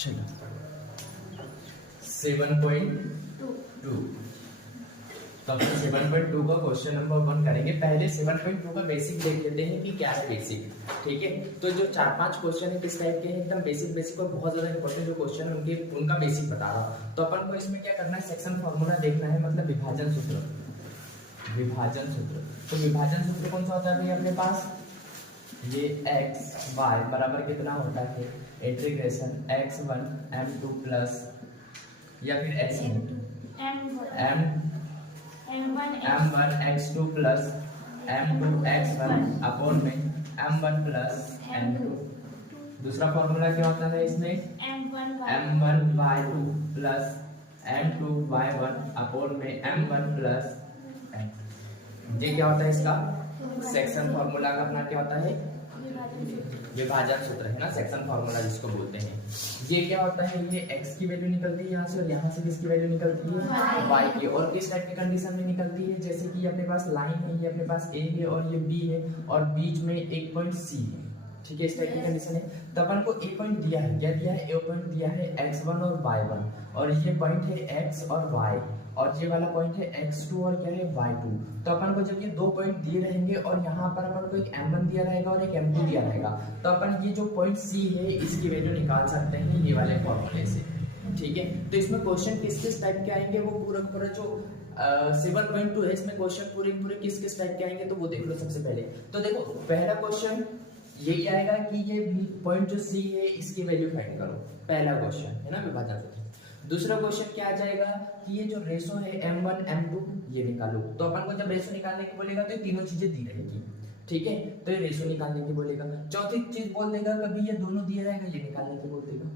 चलो 7.2। तो अपन 7.2 का क्वेश्चन नंबर 1 करेंगे। पहले 7.2 का बेसिक देख लेते हैं कि क्या है बेसिक। ठीक है, तो जो 4-5 क्वेश्चन है किस टाइप के हैं, एकदम बेसिक और बहुत ज्यादा इंपॉर्टेंट जो क्वेश्चन है उनके उनका बेसिक बता रहा हूँ। तो अपन को इसमें क्या करना है, सेक्शन फॉर्मूला देखना है, मतलब विभाजन सूत्र। तो विभाजन सूत्र कौन सा होता है भाई अपने पास, ये x y बराबर कितना होता है, इंटीग्रेशन x1 m2 प्लस या फिर ऐसे m1 x2 plus m2 x1 upon में m1 प्लस m2। दूसरा फॉर्मूला क्या होता है इसमें, m1 y2 plus m2 y1 upon में m1 प्लस m2। ये क्या होता है इसका सेक्शन फॉर्मूला का अपना क्या होता है, विभाजन सूत्र है ना, सेक्शन फार्मूला जिसको बोलते हैं। ये क्या होता है, ये x की वैल्यू निकलती है यहाँ से और यहाँ से किसकी वैल्यू निकलती है, y की। और किस टाइप की कंडीशन में निकलती है, जैसे कि अपने पास लाइन है, ये अपने पास a है और ये b है और बीच में एक पॉइंट c है। ठीक है, इस टाइप की कंडीशन है। तो अपन को a पॉइंट दिया है, क्या दिया है, a पॉइंट दिया है x1 और y1 और ये पॉइंट है x और y और ये वाला पॉइंट है x2 और क्या है y2। तो अपन को जब ये दो पॉइंट दिए रहेंगे और यहाँ पर अपन को एक m1 दिया रहेगा और एक m2 दिया रहेगा, तो अपन ये जो पॉइंट c है इसकी वैल्यू निकाल सकते हैं ये वाले फॉर्मूले से। ठीक है, तो इसमें क्वेश्चन किस किस टाइप के आएंगे, वो पूरा जो 7.2 है इसमें क्वेश्चन पूरे किस किस टाइप के आएंगे, तो वो देख लो। सबसे पहले तो देखो पहला क्वेश्चन यही आएगा कि ये पॉइंट जो c है इसकी वैल्यू फाइंड करो, पहला क्वेश्चन है ना विभाजन सूत्र। दूसरा क्वेश्चन क्या आ जाएगा कि ये जो रेशो है m1 m2 ये निकालो। तो अपन को जब रेशो निकालने की बोलेगा तो ये तीनों चीजें दी रहेगी। ठीक है, तो ये रेशो निकालने की बोलेगा। चौथी चीज बोल देगा, कभी ये दोनों दिया रहेगा ये निकालने की बोल देगा,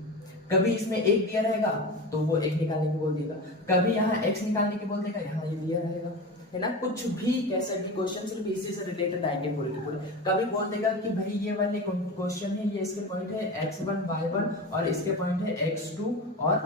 कभी इसमें एक दिया रहेगा तो वो एक निकालने की बोल देगा, कभी यहाँ x निकालने की बोल देगा, यहाँ ये दिया रहेगा, है ना। कुछ भी कैसा भी क्वेश्चन सिर्फ इसी से रिलेटेड आएंगे पूरे के पूरे। कभी बोल देगा कि भाई ये वाले क्वेश्चन है, ये इसके पॉइंट है x1 y1 और इसके पॉइंट है x2 और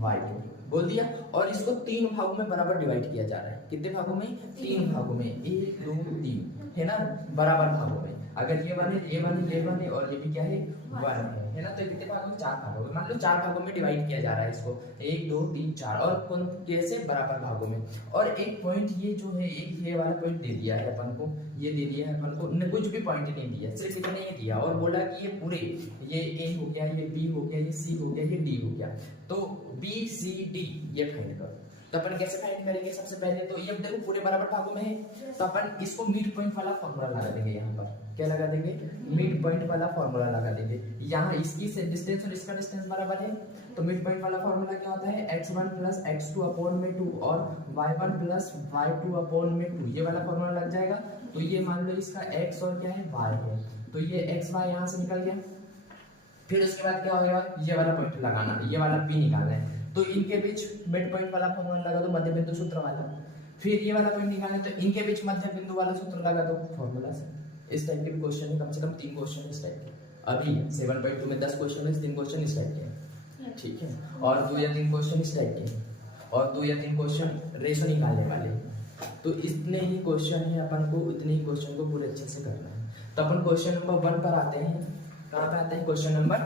y2 बोल दिया। और इसको 3 भागों में बराबर डिवाइड किया जा रहा है। कितने भागों में, 3 भागों में, 1 2 3, है ना, बराबर भागों में। अगर ये वाले और ये भी क्या है 1 है ना, तो कितने भागों में, 4 भागों में। मान लो 4 भागों में डिवाइड किया जा रहा है इसको, 1 2 3 4 और कौन कैसे बराबर भागों में। और एक पॉइंट ये जो है, एक ये वाला पॉइंट दे दिया है अपन को, ये दे दिया है अपन को, कुछ भी पॉइंट नहीं दिया, सिर्फ इतना ही दिया और बोला कि ये पूरे, ये a हो गया, ये b हो गया, ये c हो गया, ये d हो गया, तो b c d ये फाइंड करो। तो अपन कैसे फाइंड करेंगे, सबसे पहले तो ये देखो पूरे बराबर भागों में है, तो अपन इसको मिड पॉइंट वाला फॉर्मूला लगा देंगे। यहाँ पर क्या लगा देंगे, मिड पॉइंट वाला फॉर्मूला लगा देंगे। यहाँ इसकी से डिस्टेंस और इसका डिस्टेंस बराबर है, तो मिड पॉइंट वाला फॉर्मूला क्या होता है, x1 प्लस x2 अपॉन में 2 और y1 प्लस y2 अपॉन में 2, ये वाला फॉर्मूला लग जाएगा। तो ये मान लो इसका x और क्या है y है, तो ये x y यहाँ से निकल गया। फिर उसके बाद क्या होगा, ये वाला पॉइंट लगाना, ये वाला p निकालना है, तो इनके बीच मिड पॉइंट वाला फॉर्मूला लगा दो, मध्य बिंदु सूत्र वाला। फिर ये वाला पॉइंट निकालना है, तो इनके बीच मध्य बिंदु वाला सूत्र लगा दो फॉर्मूला से। इस टाइप के भी क्वेश्चन है, कम से कम 3 क्वेश्चन इस टाइप के। अभी 7.2 में 10 क्वेश्चन है, 3 क्वेश्चन इस टाइप के हैं। ठीक है, और 2 या 3 क्वेश्चन इस टाइप के हैं, और 2 या 3 क्वेश्चन रेशो निकालने वाले। तो इतने ही क्वेश्चन है, अपन को इतने ही क्वेश्चन को पूरे अच्छे से करना है। तो अपन क्वेश्चन नंबर 1 पर आते हैं। कहाँ पे आते हैं, क्वेश्चन नंबर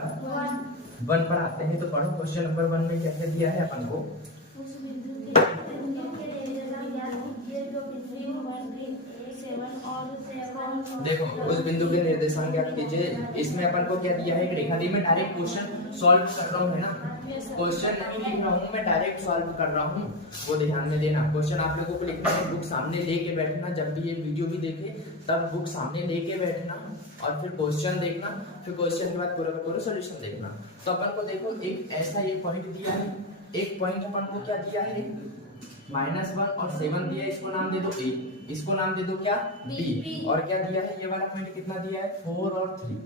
1 पर आते हैं। तो पढ़ो क्वेश्चन नंबर 1 में क्या क्या दिया है अपन को। देखो उस बिंदु के निर्देशांक ज्ञात कीजिए। इसमें अपन को क्या दिया है, एक रेखा दी। मैं डायरेक्ट क्वेश्चन सॉल्व कर रहा हूँ, है ना, क्वेश्चन नहीं लिख रहा हूँ, मैं डायरेक्ट सॉल्व कर रहा हूँ, वो ध्यान में देना। क्वेश्चन आप लोगों को लिखना है, बुक सामने लेके बैठना, जब भी ये वीडियो भी देखे तब बुक सामने लेके बैठना और फिर क्वेश्चन देखना, फिर क्वेश्चन के बाद पूरा सॉल्यूशन देखना। तो अपन को देखो एक ऐसा ये पॉइंट दिया है, एक पॉइंट अपन को क्या दिया है, -1 और 7 दिया है, इसको नाम दे दो a, इसको नाम दे दो क्या b, और क्या दिया है, ये वाला पॉइंट कितना दिया है 4 और 3,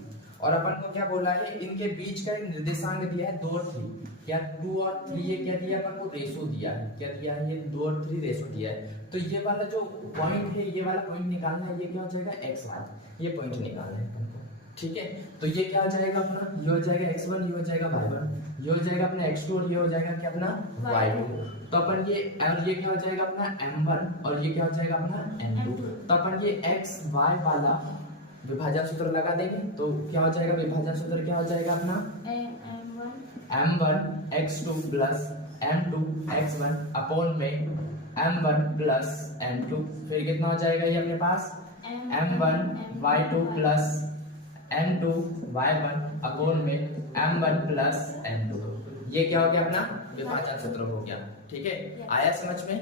और अपन को क्या बोला है, इनके बीच का एक निर्देशांक दिया है 2 और 3, क्या 2 और 3, ये क्या दिया अपन को, रेशो दिया है। क्या दिया है, ये 2 और 3 रेशो दिया है। तो ये वाला जो पॉइंट है, ये वाला पॉइंट निकालना है, ये क्या हो जाएगा x1, ये पॉइंट निकालना है अपन को। ठीक है, तो ये क्या हो जाएगा अपना, ये हो जाएगा x1, ये हो जाएगा y1, ये हो जाएगा अपना x2 और ये हो जाएगा क्या अपना y2। तो अपन ये, और ये क्या हो जाएगा अपना m1 और ये क्या हो जाएगा अपना m2। तो अपन ये x y वाला विभाजन सूत्र लगा देंगे। तो क्या हो जाएगा, विभाजन सूत्र क्या हो जाएगा अपना m1 x2 plus m2 x1 upon में m1 प्लस m2। फिर कितना हो जाएगा ये अपने पास m1 y2 plus m2 y1 upon में m1 प्लस m2। ये क्या हो गया अपना विभाजन सूत्र हो गया। ठीक है, आया समझ में?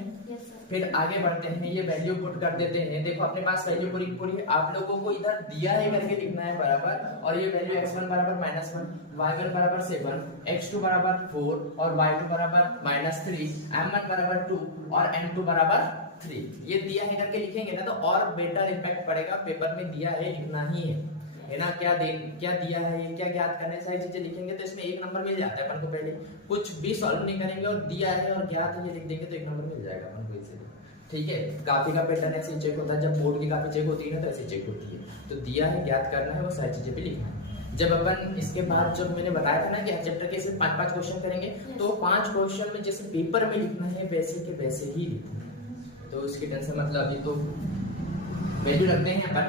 फिर आगे बढ़ते हैं, ये वैल्यू पुट कर देते हैं। देखो अपने पास वैल्यू पूरी पूरी आप लोगों को इधर दिया है करके लिखना है बराबर, और ये वैल्यू x1 बराबर -1, y1 बराबर 7, x2 बराबर 4 और y2 बराबर -3, m1 बराबर 2 और m2 बराबर 3। ये दिया है करके लिखेंगे ना तो और बेटर इम्पैक्ट पड़ेगा। पेपर में दिया है लिखना ही है ना। क्या दिया है, ये क्या ज्ञात करने सारी चीजें लिखेंगे तो इसमें 1 नंबर मिल जाता है अपन को। पहले कुछ भी सॉल्व नहीं करेंगे और दिया है और ज्ञात है ये लिख देंगे तो 1 नंबर मिल जाएगा अपन को इससे। ठीक है, कॉपी का पैटर्न ऐसे चेक होता है, जब बोर्ड की कॉपी चेक होती है ना तो ऐसे चेक होती है। तो दिया है, ज्ञात करना है, वो सारी चीजें भी लिखना है। जब अपन इसके बाद जब मैंने बताया था ना कि हर चैप्टर के सिर्फ 5-5 क्वेश्चन करेंगे, तो 5 क्वेश्चन में जैसे पेपर में लिखना है वैसे के वैसे ही लिखना है। तो उसकी टेंशन मतलब अभी तो वैल्यू रखते हैं अपन।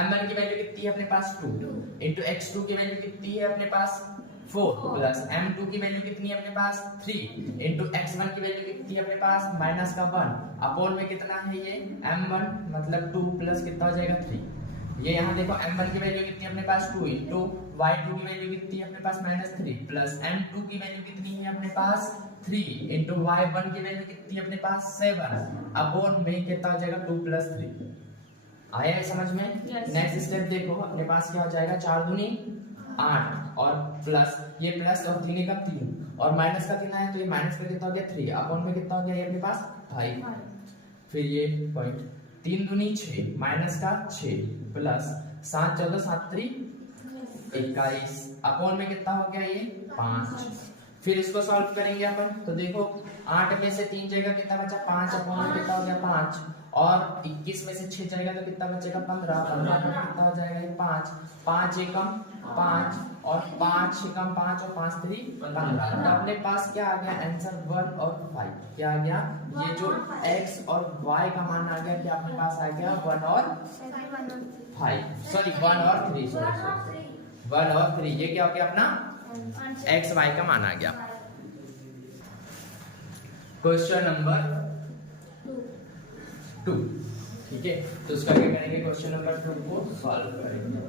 m1 की वैल्यू कितनी है अपने पास 2 इंटू x2 की वैल्यू कितनी है अपने पास 4 प्लस m2 की वैल्यू कितनी है अपने पास 3 इंटू x1 की वैल्यू कितनी है अपने पास -1 अपॉन में कितना है ये m1 मतलब 2 प्लस कितना हो जाएगा 3। ये यहाँ देखो m1 की वैल्यू कितनी है अपने पास 2 इंटू y2 की वैल्यू कितनी है अपने पास -3 प्लस m2 की वैल्यू कितनी है अपने पास 3 इंटू y1 की वैल्यू कितनी है अपने पास 7 अपॉन में कितना हो जाएगा 2 प्लस 3। आया है समझ में? नेक्स्ट स्टेप देखो अपने पास क्या हो जाएगा 4 दूनी 8 और प्लस ये प्लस और 3 का 3 और माइनस का कितना है तो ये माइनस का कितना हो गया 3 अपॉन में कितना हो गया ये अपने पास 5। फिर ये पॉइंट 3 दूनी 6 माइनस का 6 प्लस 7 14 7 3 21 अपॉन में कितना हो गया ये 5। फिर इसको सॉल्व करेंगे अपन तो देखो 8 में से 3 जाएगा कितना बचा 5 अपॉन में कितना हो गया 5 और 21 में से 6 जाएगा तो कितना बचेगा 15 15 में कितना हो जाएगा ये 5 5 एकम 5 और 5 एकम 5 और 5 3 15। तो अपने पास क्या आ गया आंसर 1 और 5। क्या आ गया ये जो x और y का मान आ गया क्या अपने पास आ गया 1 और 5 सॉरी 1 और 3 सॉरी 1 और 3। ये क्या हो गया अपना x y का मान आ गया। Question number 2। ठीक है, तो उसका क्या करेंगे क्वेश्चन नंबर 2 को सॉल्व करेंगे।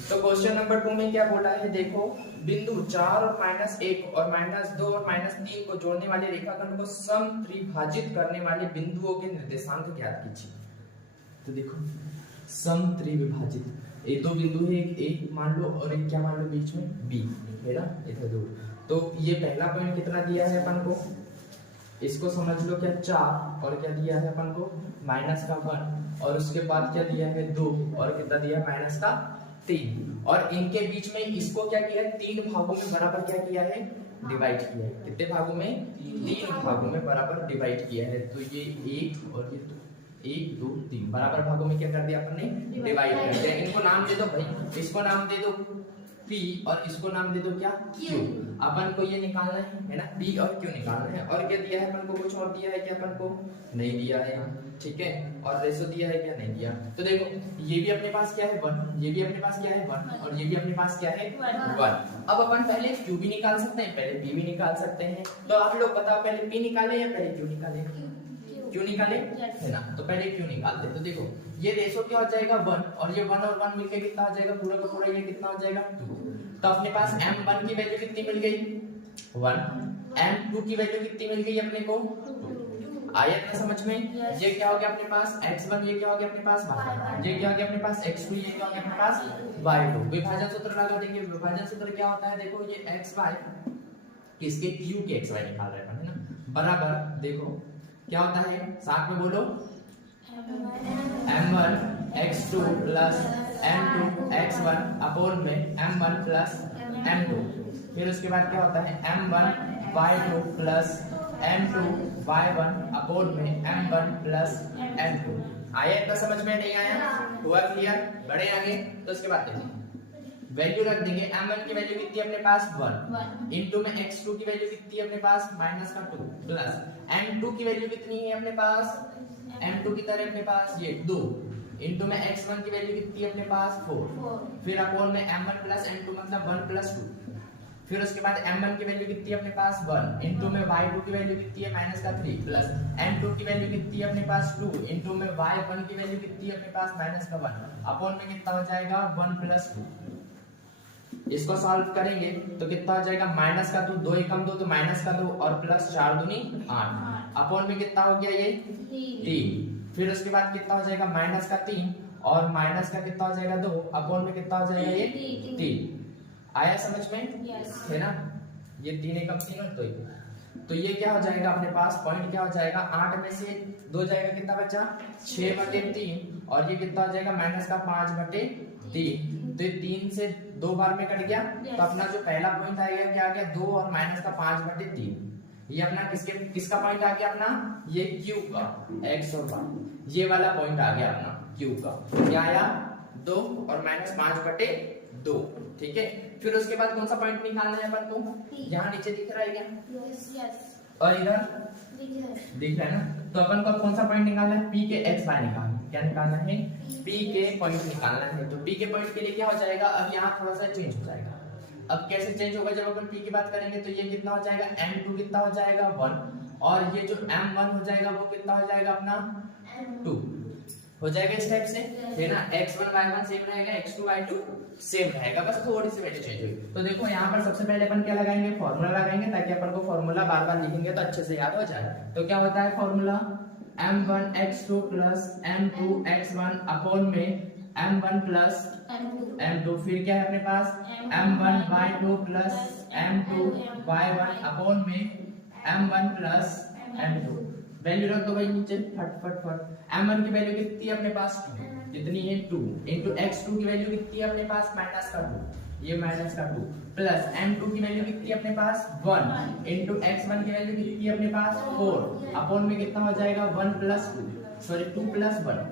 तो क्वेश्चन नंबर 2 में क्या बोला है देखो बिंदु 4 और -1 और -2 और -3 को जोड़ने वाले रेखाखंड को समत्रिभाजित करने वाले बिंदुओं के निर्देशांक ज्ञात कीजिए। तो देखो समत्रिभाजित ये 2 बिंदु है, एक मान लो और एक क्या मान लो बीच में B है ना, इधर 2। तो ये पहला पॉइंट कितना दिया है अपन को, इसको समझ लो क्या 4 और क्या दिया है अपन को -1 और उसके बाद क्या दिया है 2 और कितना दिया है -3 और इनके बीच में इसको क्या किया है 3 भागों में बराबर क्या किया है डिवाइड किया है। कितने भागों में 3 भागों में बराबर डिवाइड किया है। तो ये 1 और ये 1 2 3 बराबर भागों में क्या कर दिया अपन ने डिवाइड कर दिया। इनको नाम दे दो भाई, इसको नाम दे दो P और इसको नाम दे दो क्या Q। अपन को ये निकालना है ना P और Q निकालना है। और क्या दिया है अपन को, कुछ और दिया है क्या अपन को नहीं दिया है। ठीक है, और रेशो दिया है क्या नहीं दिया। तो देखो ये भी अपने पास क्या है 1, ये भी अपने पास क्या है 1 और ये भी अपने पास क्या है 1। अब अपन पहले Q भी निकाल सकते हैं पहले P भी निकाल सकते हैं। तो आप लोग बताओ पहले P निकाले या पहले Q निकाले। Q निकाले है ना, तो पहले Q निकालते। तो देखो ये रेशो क्या हो जाएगा 1 और ये 1 और 1 मिलके कितना हो जाएगा पूरा का पूरा ये कितना हो जाएगा 2। तो अपने पास m1 की वैल्यू कितनी मिल गई 1, m2 की वैल्यू कितनी मिल गई अपने को 2। आया ना समझ में। ये क्या हो गया अपने पास x1, ये क्या हो गया अपने पास y1, ये क्या हो गया अपने पास x2, ये क्या हो गया अपने पास y2। विभाजन सूत्र लगा देंगे। विभाजन सूत्र क्या होता है देखो ये xy किसके q के xy निकाल रहे हैं ना बराबर। देखो क्या होता है साथ में बोलो m1 x2 plus m2 x1 upon में m1 प्लस m2। फिर उसके बाद क्या होता है m1 y2 plus m2 y1 upon में m1 प्लस m2। आया इतना समझ में नहीं आया हुआ क्लियर। बड़े आगे तो उसके बाद देखिए वैल्यू रख देंगे। m1 की वैल्यू कितनी है अपने पास 1 इनटू में x2 की वैल्यू कितनी है अपने पास -2 प्लस m2 की वैल्यू कितनी है अपने पास m2 की तरह अपने पास ये 2 इनटू में x1 की वैल्यू कितनी है अपने पास 4 फिर अपॉन में m1 प्लस m2 मतलब 1 प्लस 2 फिर उसके बाद m1 की वैल्यू कितनी है अपने पास 1 इनटू में y2 की वैल्यू कितनी है माइनस का 3 प्लस m2 की वैल्यू कितनी है अपने पास 2 इनटू में y1 की वैल्यू कितनी है अपने पास माइनस का 1 अपॉन में कितना हो जाएगा 1 प्लस 2। इसको सॉल्व करेंगे तो कितना हो जाएगा माइनस का 2 2 एकम 2 तो माइनस का 2 और प्लस 4 दूनी 8 अपॉन में कितना हो गया ये 3। फिर उसके बाद कितना हो जाएगा माइनस का 3 और माइनस का कितना हो जाएगा 2 अपॉन में कितना हो जाएगा ये 3। आया समझ में है ना, ये 3 एकम 3 तो ये क्या हो जाएगा अपने पास पॉइंट क्या हो जाएगा 8 में से 2 जाएगा कितना बचा 6/3 और ये कितना हो जाएगा माइनस का 5/3 तो ये 3 से 2 बार में कट गया तो अपना जो पहला पॉइंट आएगा क्या आ गया 2 और माइनस का 5/3 ये अपना किसका पॉइंट आ गया अपना ये क्यू का x और y ये वाला पॉइंट आ गया अपना क्यू का क्या आया 2 और माइनस 5/2 ठीक है। फिर उसके बाद कौन सा पॉइंट निकालना है अपन को यहाँ नीचे दिख रहा है क्या और इधर दिख रहा है ना तो अपन को कौन सा पॉइंट निकालना है p के x y निकालना है क्या निकालना है p के पॉइंट निकालना है। तो p के पॉइंट के लिए क्या हो जाएगा अब यहाँ थोड़ा सा चेंज हो जाएगा। अब कैसे चेंज होगा जब अपन p की बात करेंगे तो ये कितना हो जाएगा m2 कितना हो जाएगा 1 और ये जो m1 हो जाएगा वो कितना हो जाएगा अपना 2 हो जाएगा इस टाइप से है ना। x1 y1 सेम रहेगा x2 y2 सेम रहेगा बस थोड़ी सी वैल्यू चेंज होगी। तो देखो यहाँ पर सबसे पहले अपन क्या लगाएंगे फॉर्मूला लगाएंगे ताकि अपन को फॉर्मूला बार बार लिखेंगे तो अच्छे से याद हो जाए। तो क्या होता है formula m1 x2 plus m2 x1 upon में m1 प्लस m2 फिर क्या है अपने पास m1 y2 plus m2 y1 upon में m1 प्लस m2 वैल्यू रख दो भाई नीचे फट फट फट। m1 की वैल्यू कितनी है अपने पास 2 कितनी है 2 इनटू x2 की वैल्यू कितनी है अपने पास माइनस का 2 ये माइनस का 2 प्लस m2 की वैल्यू कितनी है अपने पास 1 इनटू x1 की वैल्यू कितनी है अपने पास 4 अपॉन में कितना हो जाएगा 1 प्लस 2 सॉरी 2 प्लस 1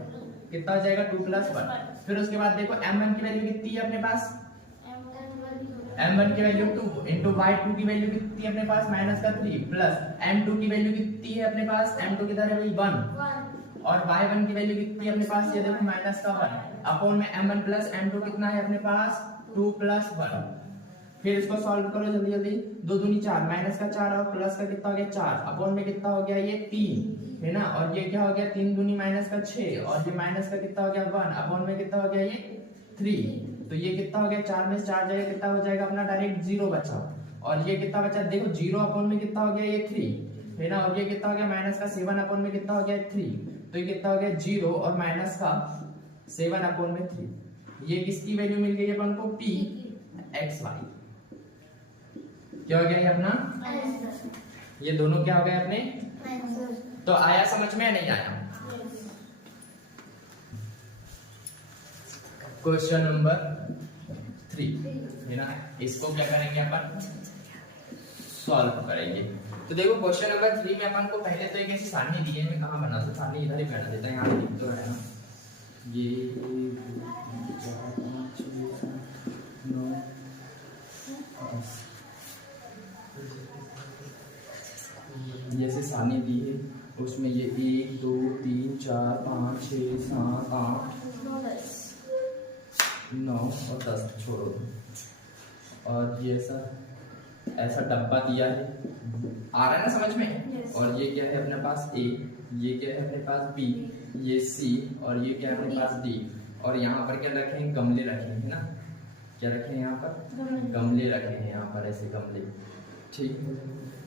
कितना हो जाएगा 2 प्लस 1। फिर उसके बाद देखो m1 की वैल्यू कितनी है अपने पास m1 की वैल्यू 2 इनटू y2 की वैल्यू कितनी है अपने पास माइनस का 3 प्लस m2 की वैल्यू कितनी है अपने पास m2 किधर है भाई 1 और y1 की वैल्यू कितनी है अपने पास ये देखो माइनस का 1 अपॉन में m1 प्लस m2 कितना है अपने पास 2 प्लस 1। फिर इसको सॉल्व करो जल्दी जल्दी 2 दूनी 4 माइनस का 4 और प्लस का कितना हो गया 4 अपॉन में कितना हो गया ये 3 है ना और ये क्या हो गया 3 दूनी माइनस का 6 और ये माइनस का कितना हो गया 1 अपॉन में कितना हो गया ये 3 तो ये कितना हो गया 4 में 4 जाएगा कितना हो जाएगा अपना डायरेक्ट 0 बचा और ये कितना बचा देखो 0 अपॉन में कितना हो गया ये 3 है ना और ये कितना हो गया माइनस का 7 अपॉन में कितना हो गया 3 तो ये कितना हो गया 0 और माइनस का 7 अपॉन में 3 ये किसकी वैल्यू मिल गई अपन को p x y क्या हो गया ये अपना ये दोनों क्या हो गए अपने। तो आया समझ में या नहीं आया क्वेश्चन नंबर 3 है ना इसको क्या करेंगे अपन सॉल्व करेंगे। तो देखो क्वेश्चन नंबर 3 में अपन को पहले तो एक ऐसी सारणी दी है मैं कहां बना दूं सारणी इधर ही बना देता है यहां लिख दो है ना ये 9 जैसे सारणी दी है उसमें ये 1 2 3 4 5 6 7 8 9 और 10 छोड़ो और ये ऐसा डब्बा दिया है आ रहा है ना समझ में और ये क्या है अपने पास A ये क्या है अपने पास B ये C और ये क्या है अपने पास D और यहाँ पर क्या रखे हैं गमले रखे हैं ना क्या रखे हैं यहाँ पर गमले रखे हैं यहाँ पर ऐसे गमले ठीक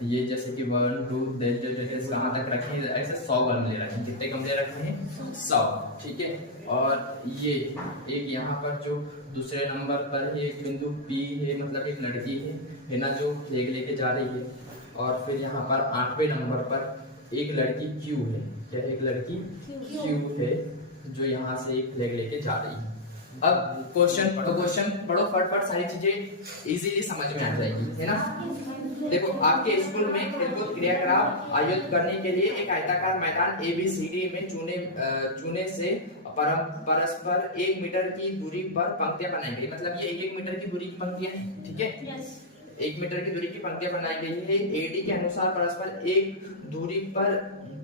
ये जैसे कि 1 2 10 कहाँ तक रखे हैं ऐसे 100 गमले रखे हैं कितने गमले रखे हैं 100 ठीक है। और ये एक यहाँ पर जो दूसरे नंबर पर है एक बिंदु P है मतलब एक लड़की है ना जो फ्लैग लेके जा रही है और फिर यहाँ पर 8वें नंबर पर एक लड़की Q है क्या एक लड़की Q है जो यहाँ से एक फ्लैग लेके जा रही है। अब क्वेश्चन पढ़ो फटाफट सारी चीजें इजीली समझ में आ जाएगी है ना। देखो आपके स्कूल में खेलकूद क्रियाकलाप आयोजित करने के लिए एक आयताकार मैदान ABCD में चूने से परस्पर 1 मीटर की दूरी पर पंक्तियां बनाई गई मतलब ये 1 मीटर की दूरी की पंक्तियां हैं ठीक है 1 मीटर की दूरी की पंक्तियां बनाई गई है AD के अनुसार परस्पर एक दूरी पर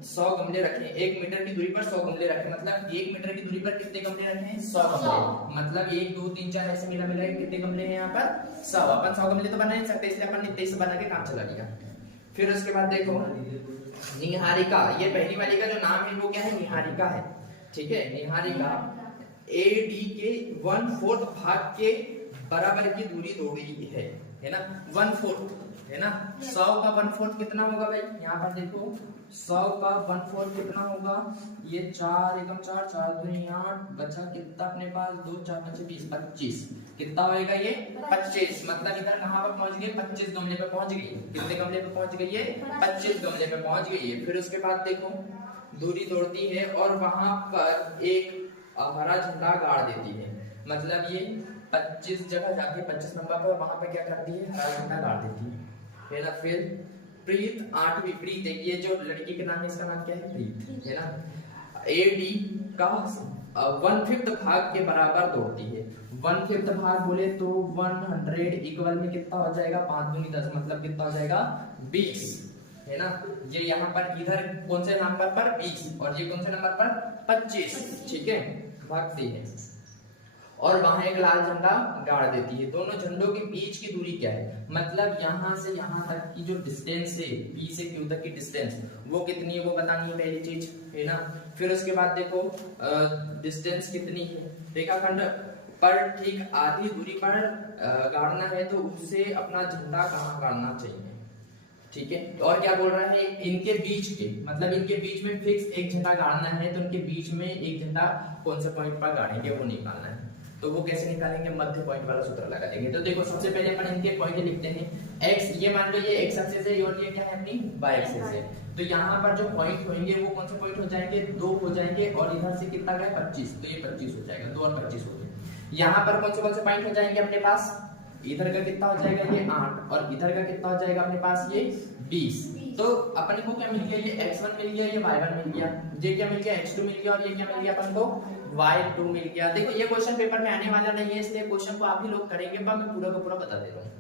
100 गमले रखे, 1 मीटर की दूरी पर 100 गमले रखे, मतलब 1 मीटर की दूरी पर कितने गमले रखे हैं? 100 गमले। मतलब 1 2 3 4 ऐसे मिला मिला के कितने गमले हैं यहाँ पर? 100। अपन 100 गमले तो बना नहीं सकते, इसलिए अपन ने 23 बना के काम चला लिया। फिर उसके बाद देखो निहारिका, ये पहली वाली का जो नाम है वो क्या है? निहारिका है, ठीक है। निहारिका AD के 1/4 भाग के बराबर की दूरी दौड़ी है ना, 1/4 है ना। 100 का 1/4 कितना होगा भाई? यहाँ पर देखो 100 का 1/4 कितना होगा? ये 4 एकम 4 4 दूनी 8 बचा कितना अपने पास? 2 4 5 20 25 कितना होएगा ये? 25। मतलब इधर कहाँ पर पहुंच गए? 25 गमले पे पहुंच गई। कितने गमले पे पहुंच गई है? 25 गमले पे पहुंच गई है। फिर उसके बाद देखो दूरी दौड़ती है और वहां पर एक हरा झंडा गाड़ देती है। मतलब ये 25 जगह जाके 25 नंबर पर वहां पे क्या करती है? हरा झंडा गाड़ देती है ना। फिर प्रीत 8वीं, प्रीत है ये जो लड़की के नाम है, इसका नाम क्या है? प्रीत है ना। AD का 1/5 भाग के बराबर दौड़ती है। 1/5 भाग बोले तो 100 इक्वल में कितना हो जाएगा? 5 दूनी 10, मतलब कितना हो जाएगा? 20 है ना। ये यहाँ पर इधर कौन से नंबर पर? 20 और ये कौन से नंबर पर? 25, ठीक है। भागती है और वहां एक लाल झंडा गाड़ देती है। दोनों झंडों के बीच की दूरी क्या है? मतलब यहाँ से यहाँ तक की जो डिस्टेंस है, P से Q तक की डिस्टेंस, वो कितनी है वो बतानी है पहली चीज, है ना। फिर उसके बाद देखो डिस्टेंस कितनी है रेखाखंड पर ठीक आधी दूरी पर गाड़ना है तो उससे अपना झंडा कहाँ गाड़ना चाहिए, ठीक है। और क्या बोल रहा है? इनके बीच के, मतलब इनके बीच में फिक्स एक झंडा गाड़ना है तो इनके बीच में एक झंडा कौन से पॉइंट पर गाड़ेंगे वो निकालना है। तो वो कैसे निकालेंगे? मध्य पॉइंट वाला सूत्र लगा देंगे। तो देखो सबसे पहले अपन इनके पॉइंट लिखते हैं। x, ये मान लो ये x एक्सिस है और ये क्या है? अपनी y एक्सिस है। तो यहाँ पर जो पॉइंट होंगे वो कौन से पॉइंट हो जाएंगे? 2 हो जाएंगे और इधर से कितना गया? 25, तो ये 25 हो जाएगा। 2 और 25 हो गए। यहाँ पर कौन से पॉइंट हो जाएंगे अपने पास? इधर का कितना हो जाएगा? ये 8 और इधर का कितना हो जाएगा अपने पास? ये 20। तो अपन को क्या मिल गया? ये x1 मिल गया, ये y1 मिल गया, ये क्या मिल गया? x2 मिल गया और ये क्या मिल गया अपन को? y2 मिल गया। देखो ये क्वेश्चन पेपर में आने वाला नहीं है, इसलिए क्वेश्चन को आप ही लोग करेंगे, पर मैं पूरा का पूरा बता दे रहा हूँ।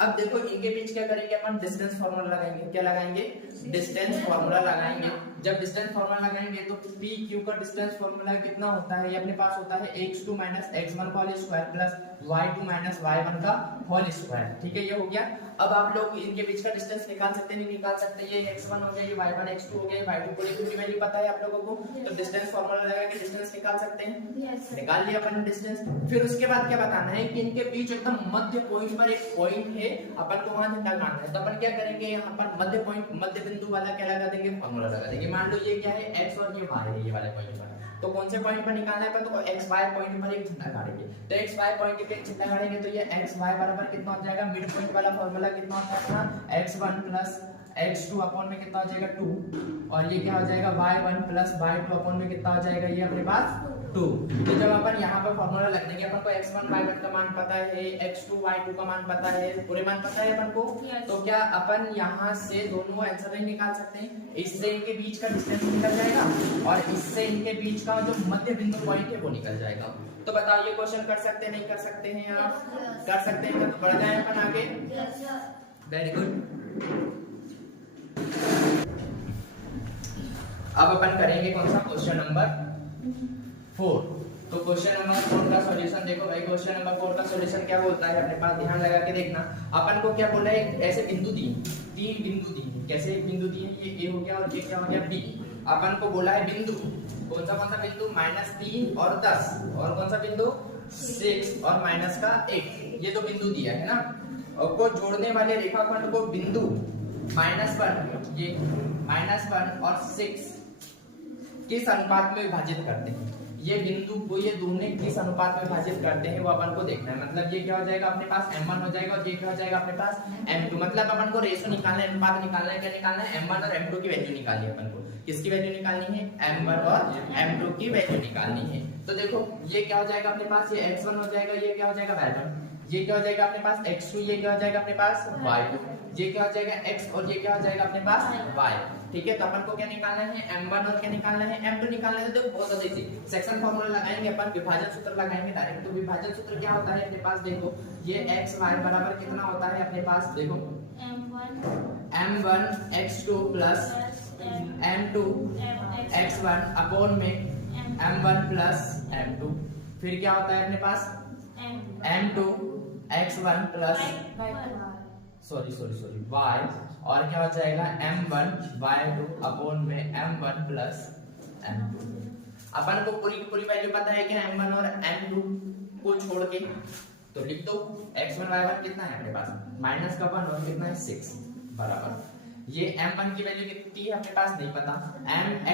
अब देखो इनके बीच क्या करेंगे अपन? डिस्टेंस फार्मूला लगाएंगे। क्या लगाएंगे? डिस्टेंस फार्मूला लगाएंगे। जब डिस्टेंस फार्मूला लगाएंगे तो PQ का डिस्टेंस फार्मूला कितना होता है? ये अपने पास होता है x2 - x1 whole square plus y2 - y1 का होल स्क्वायर, ठीक है। ये हो गया। अब आप लोग इनके बीच का डिस्टेंस निकाल सकते नहीं निकाल सकते? ये x1 हो गया, ये y1 x2 हो गया, y2 पूरी की वैल्यू पता है आप लोगों को, तो डिस्टेंस फार्मूला लगा के डिस्टेंस निकाल सकते हैं। निकाल लिया अपन डिस्टेंस। फिर उसके बाद क्या बताना है कि इनके बीच एकदम मध्य पॉइंट पर एक पॉइंट है, अपन को वहां झंडा गाड़ना है। तो अपन क्या करेंगे? यहाँ पर मध्य पॉइंट, मध्य बिंदु वाला क्या लगा देंगे? फार्मूला लगा देंगे। मान लो ये क्या है? x और ये y है, ये वाले पॉइंट पर। तो कौन से पॉइंट पर निकालना है अपन? तो xy पॉइंट पर एक झंडा गाड़ेंगे। तो xy पॉइंट पे एक झंडा गाड़ेंगे तो ये xy बराबर कितना हो जाएगा? मिड पॉइंट वाला फार्मूला कितना होता है अपना? x1 प्लस x2 अपॉन में कितना हो जाएगा? 2 और ये क्या हो जाएगा? y1 प्लस y2 अपॉन में कितना हो जाएगा? ये अपने पास 2। तो जब अपन यहाँ पर फार्मूला लग देंगे, अपन को x1 y1 का मान पता है, x2 y2 का मान पता है, पूरे मान पता है अपन को। तो क्या अपन यहाँ से दोनों आंसर नहीं निकाल सकते हैं? इससे इनके बीच का डिस्टेंस निकल जाएगा और इससे इनके बीच का जो मध्य बिंदु पॉइंट है वो निकल जाएगा। तो बताओ ये क्वेश्चन कर सकते हैं नहीं कर सकते हैं? आप कर सकते हैं। तो बढ़ जाए अपन आगे। Very good. अब अपन करेंगे कौन सा? Question number 4। तो क्वेश्चन नंबर 4 का सॉल्यूशन देखो भाई। क्वेश्चन नंबर 4 का सॉल्यूशन क्या बोलता है अपने पास? ध्यान लगा के देखना। अपन को क्या बोला है? ऐसे बिंदु दिए, 3 बिंदु दिए। कैसे बिंदु दिए? ये A हो गया और ये क्या हो गया? B। अपन को बोला है बिंदु, कौन सा बिंदु? -3 और 10 और कौन सा बिंदु? 6 और माइनस का 1। ये दो बिंदु दिया है ना। और को जोड़ने वाले रेखाखंड को बिंदु -1, ये -1 और 6 किस अनुपात में विभाजित करते हैं? ये बिंदु को ये दोनों किस अनुपात में विभाजित करते हैं वो अपन को देखना है। मतलब ये क्या हो जाएगा अपने पास? m1 हो जाएगा और ये क्या हो जाएगा अपने पास? m2। मतलब अपन को रेशो निकालना है, अनुपात निकालना है। क्या निकालना है? m1 और m2 की वैल्यू निकालनी है अपन को। किसकी वैल्यू निकालनी है? m1 और m2 की वैल्यू निकालनी है। तो देखो ये क्या हो जाएगा अपने पास? ये x1 हो जाएगा, ये क्या हो जाएगा? y1। ये क्या हो जाएगा अपने पास? x2। ये क्या हो जाएगा अपने पास? y2। ये क्या हो जाएगा? x और ये क्या हो जाएगा अपने पास? y। ठीक है। तो अपन को क्या निकालना है? m1 और क्या निकालना है? m2 निकालना है। तो देखो बहुत ज्यादा इजी, सेक्शन फार्मूला लगाएंगे अपन, विभाजन सूत्र लगाएंगे डायरेक्ट। तो विभाजन सूत्र क्या होता है अपने पास? देखो ये x y बराबर कितना होता है अपने पास? देखो m1 x2 plus m2 x1 upon में m1 प्लस m2। फिर क्या होता है अपने पास m2 x1 plus sorry y, और क्या हो जाएगा m1 y2 अपॉन में m1 प्लस m2। अपन को पूरी की पूरी वैल्यू पता है कि m1 और m2 को छोड़ के, तो लिख दो x1 y1 कितना है अपने पास माइनस का 1 और कितना है 6 बराबर। ये m1 की वैल्यू कितनी है अपने पास नहीं पता,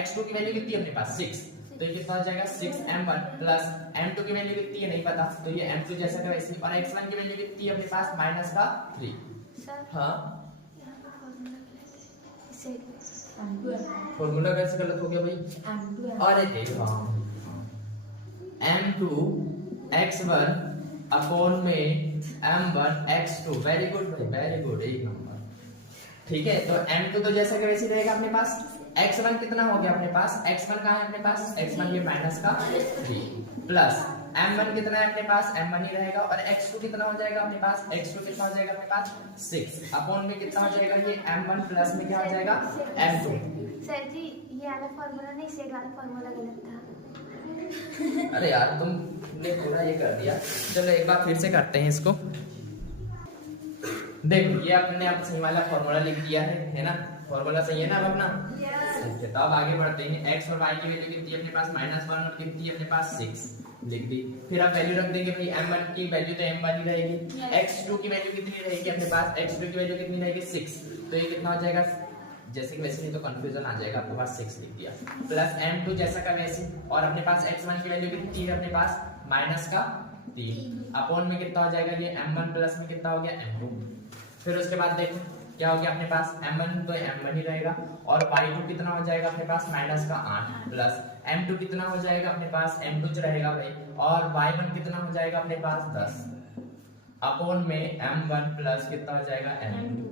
x2 की वैल्यू कितनी है अपने पास 6, तो ये कितना हो जाएगा 6m1 प्लस m2 की वैल्यू कितनी है नहीं पता, तो ये m2 जैसा का वैसे, और x1 की वैल्यू कितनी है अपने पास माइनस का 3। हाँ फॉर्मूला कैसे गलत हो गया भाई, अरे देखो m2 x1 अपॉन में m1 x2, वेरी गुड भाई वेरी गुड, एक नंबर। ठीक है, तो m2 तो जैसा कि वैसे रहेगा अपने पास, x1 कितना हो गया अपने पास, x1 कहाँ है अपने पास, x1 ये माइनस का 3 प्लस m1 कितना है अपने पास, m1 ही रहेगा, और x2 कितना हो जाएगा अपने पास, x2 कितना हो जाएगा अपने पास 6 अपॉन में कितना हो जाएगा ये m1 प्लस में क्या हो जाएगा m2। सर जी ये वाला फार्मूला नहीं, से वाला फार्मूला गलत था। अरे यार तुमने पूरा ये कर दिया, चलो एक बार फिर से करते हैं इसको। देखो ये अपने आप सही वाला फॉर्मूला लिख दिया है ना, फॉर्मूला सही है ना अब अपना। yes. तो अब आगे बढ़ते हैं, x और y की वैल्यू कितनी है अपने पास -1 और कितनी है अपने पास 6 लिख दी। फिर आप वैल्यू रख देंगे भाई, m1 की वैल्यू तो m1 ही रहेगी, x2 की वैल्यू कितनी रहेगी अपने पास, x2 की वैल्यू कितनी रहेगी 6, तो ये कितना हो जाएगा जैसे कि वैसे, नहीं तो कंफ्यूजन आ जाएगा, आपके पास 6 लिख दिया, प्लस m2 जैसा का वैसे, और अपने पास x1 की वैल्यू कितनी है अपने पास माइनस का 3 अपॉन में कितना हो जाएगा ये m1 प्लस में कितना हो गया m2। फिर उसके बाद देखो क्या हो गया अपने पास, m1 तो m1 ही रहेगा, और y2 कितना हो जाएगा अपने पास माइनस का 8 प्लस m2 कितना हो जाएगा अपने पास m2 जो रहेगा भाई, और y1 कितना हो जाएगा अपने पास 10 अपॉन में m1 प्लस कितना हो जाएगा m2।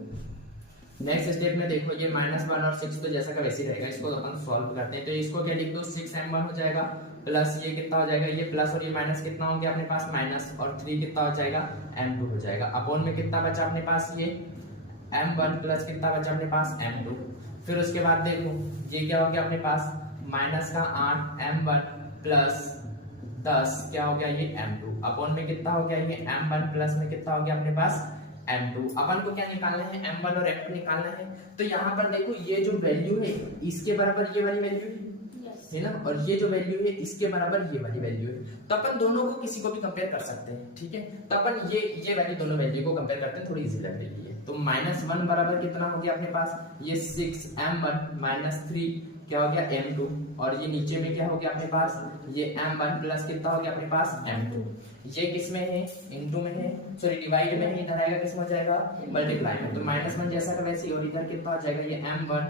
नेक्स्ट स्टेप में देखो ये -1 और 6 तो जैसा का वैसे ही रहेगा, इसको अपन सॉल्व करते हैं, तो इसको क्या लिख दो 6m1 हो जाएगा प्लस ये कितना हो जाएगा, ये प्लस और ये माइनस कितना हो गया अपने पास माइनस, और 3 कितना हो जाएगा m2 हो जाएगा, अपॉन में कितना बचा अपने पास ये m1 प्लस कितना बचा अपने पास m2। फिर उसके बाद देखो ये क्या हो गया अपने पास माइनस का 8 m1 प्लस 10 क्या हो गया ये m2 अपॉन में कितना हो गया ये m1 प्लस में कितना हो गया अपने पास m2। अपन को क्या निकालना है m1 और m2 निकालना है, तो यहाँ पर देखो ये जो वैल्यू है इसके बराबर ये वाली वैल्यू है ना, और ये जो वैल्यू है इसके बराबर ये वाली वैल्यू है, तो अपन दोनों को किसी को भी कंपेयर कर सकते हैं। ठीक है, तो अपन ये वाली दोनों वैल्यू को कंपेयर करते हैं, थोड़ी इजी लग रही है। तो -1 बराबर कितना हो गया अपने पास ये 6m1 -3 क्या हो गया m2, और ये नीचे में क्या हो गया अपने पास ये m1 प्लस कितना हो गया अपने पास m2। ये किस में है इनटू में है, सॉरी डिवाइड में है, इधर आएगा किस में हो जाएगा मल्टीप्लाई में, तो -1 जैसा का वैसे, और इधर कितना हो जाएगा ये m1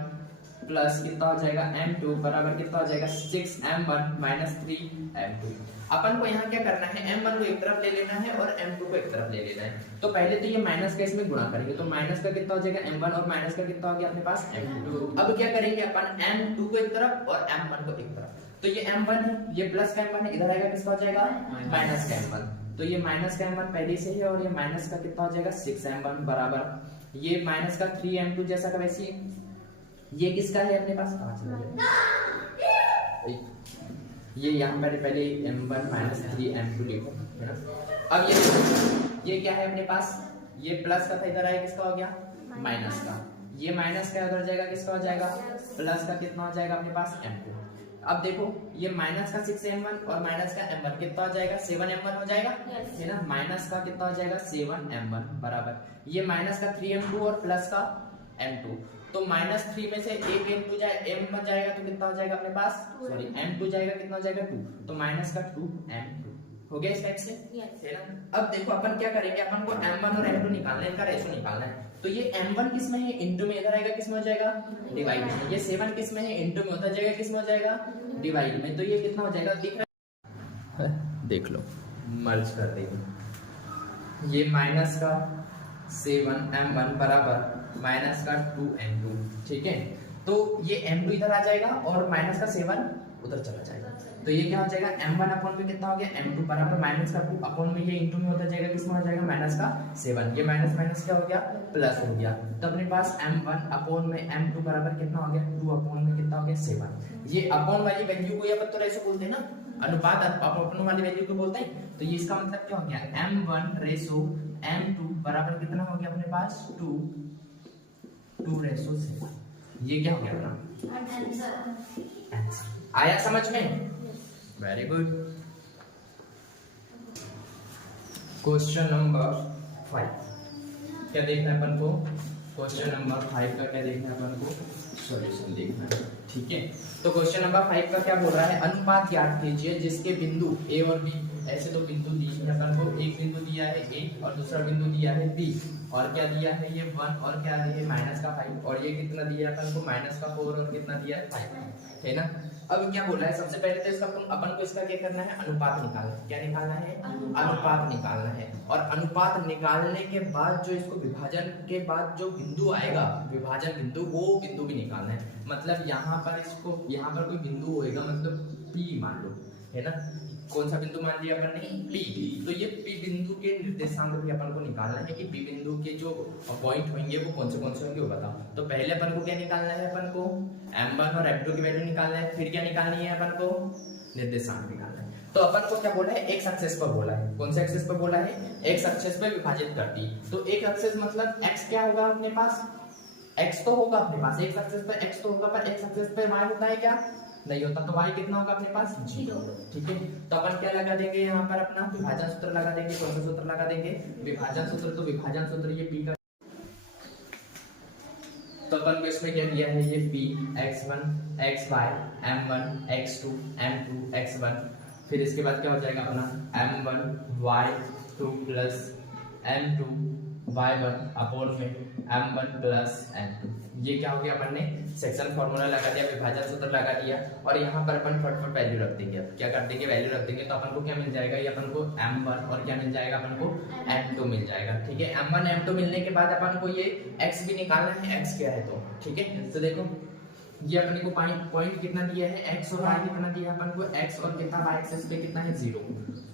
प्लस कितना हो जाएगा m2 बराबर कितना हो जाएगा 6m1 -3m2। अपन को यहाँ क्या करना है, m1 को एक तरफ ले लेना है और m2 को एक तरफ ले लेना है। तो पहले तो ये माइनस का इसमें गुणा करेंगे, तो माइनस का कितना हो जाएगा m1 और माइनस का कितना हो गया अपने पास m2। अब क्या करेंगे अपन m2 को एक तरफ और m1 को एक तरफ, तो ये m1 है, ये प्लस का m1 है, इधर आएगा किसका हो जाएगा माइनस का m1, तो ये माइनस का m1 पहले से ही है, और ये माइनस का कितना हो जाएगा 6m1 बराबर ये माइनस का 3m2 जैसा का वैसे, ये किसका है अपने पास ये यहाँ पर पहले m1 -3m2 लिखो है ना। अब ये क्या है अपने पास, ये प्लस का था, इधर आया किसका हो गया माइनस का, ये माइनस का उधर जाएगा किसका हो जाएगा प्लस का, कितना हो जाएगा अपने पास m2। अब देखो ये माइनस का 6m1 और माइनस का m1 कितना हो जाएगा 7m1 हो जाएगा है ना, माइनस का कितना हो जाएगा 7m1 बराबर ये माइनस का 3m2 और प्लस का m2, तो -3 में से एक m2 m1 जाएगा तो कितना हो जाएगा अपने पास, सॉरी m2 जाएगा कितना हो जाएगा 2, तो माइनस का 2m2 हो गया इस टाइप से है ना। अब देखो अपन क्या करेंगे, अपन को m1 और m2 निकालना है, इनका रेशो निकालना है, तो ये m1 किस में है इनटू में, इधर आएगा किस में हो जाएगा डिवाइड में, ये 7 किस में है इनटू में, उधर जाएगा किस में हो जाएगा डिवाइड में, तो ये कितना हो जाएगा दिख रहा है, देख लो मर्ज कर देंगे, ये माइनस का 7m1 बराबर माइनस का 2m2। ठीक है, तो ये m2 इधर आ जाएगा और माइनस का 7 उधर चला जाएगा। तो ये क्या हो जाएगा m1 अपॉन में कितना हो गया m2 बराबर माइनस का 2 अपॉन में ये इंटू में होता जाएगा किसमें हो जाएगा माइनस का 7, ये माइनस माइनस क्या हो गया प्लस हो गया। तो अपने पास m1 अपॉन में m2 बराबर कितना हो गया 2 अपॉन में कितना हो गया 7। ये अपॉन वाली वैल्यू को अपन तो रेशो बोलते हैं ना, अनुपात अपॉन वाली वैल्यू को बोलते हैं। तो ये इसका मतलब क्या हो गया m1 रेशो m2 बराबर कितना हो गया अपने पास 2 रेशो 7। ये क्या हो गया अपना आंसर। आया समझ में? Very good. क्वेश्चन नंबर 5 क्या देखना है अपन को? क्वेश्चन नंबर 5 का क्या देखना है अपन को? सॉल्यूशन देखना है, ठीक है। तो क्वेश्चन नंबर 5 का क्या बोल रहा है, अनुपात ज्ञात कीजिए जिसके बिंदु ए और बी, ऐसे दो बिंदु दिए हैं अपन को, एक बिंदु दिया है ए और दूसरा बिंदु दिया है बी, और क्या दिया है ये 1 और क्या है माइनस का 5, और ये कितना दिया है अपन को माइनस का 4 और कितना दिया है 5, है ना। अब क्या बोल रहा है, सबसे पहले तो इसका अपन को इसका क्या करना है, अनुपात निकालना है। क्या निकालना है? अनुपात निकालना है। और अनुपात निकालने के बाद जो इसको विभाजन के बाद जो बिंदु आएगा, विभाजन बिंदु, वो बिंदु भी निकालना है। मतलब यहाँ पर इसको, यहाँ पर कोई बिंदु होएगा, मतलब P मान लो, है ना। कौन सा बिंदु मान लिया अपन ने? P। तो ये P बिंदु के निर्देशांक भी अपन को निकालना है कि P बिंदु के जो पॉइंट होंगे वो कौन से होंगे वो बताओ। तो पहले अपन को क्या निकालना है, अपन को m1 और m2 की वैल्यू निकालना है। फिर क्या निकालनी है अपन को? निर्देशांक निकालना है। तो अपन को क्या बोला है, एक्स एक्सिस पर बोला है। कौन से एक्सिस पर बोला है? एक्स एक्सिस पर विभाजित करती। तो एक एक्सिस मतलब x क्या होगा अपने पास? x तो होगा अपने पास, एक एक्सिस पर x तो होगा, पर एक एक्सिस पर y होता है क्या? नहीं होता। तो y कितना होगा अपने पास? 0। ठीक है, तो अपन क्या लगा देंगे यहाँ पर, अपना विभाजन सूत्र लगा देंगे। कौन सा सूत्र लगा देंगे? विभाजन सूत्र। तो विभाजन सूत्र ये p का, तो अपन को इसमें क्या दिया है, ये p x1 xy m1 x2 m2 x1, फिर इसके बाद क्या हो जाएगा अपना m1 y2 plus m2 y1 upon में m1 प्लस m2। ये क्या हो गया, अपन ने सेक्शन फार्मूला लगा दिया, विभाजन सूत्र लगा दिया, और यहाँ पर अपन फटफट वैल्यू रख देंगे। अब क्या कर देंगे, वैल्यू रख देंगे। तो अपन को क्या मिल जाएगा, ये अपन को m1 और क्या मिल जाएगा अपन को m2 मिल जाएगा। ठीक है, m1 m2 मिलने के बाद अपन को ये x भी निकालना है, x क्या है तो। ठीक है, तो देखो ये अपने को पॉइंट कितना दिया है, x और y कितना दिया है अपन को, x और कितना y एक्सिस पे कितना है 0।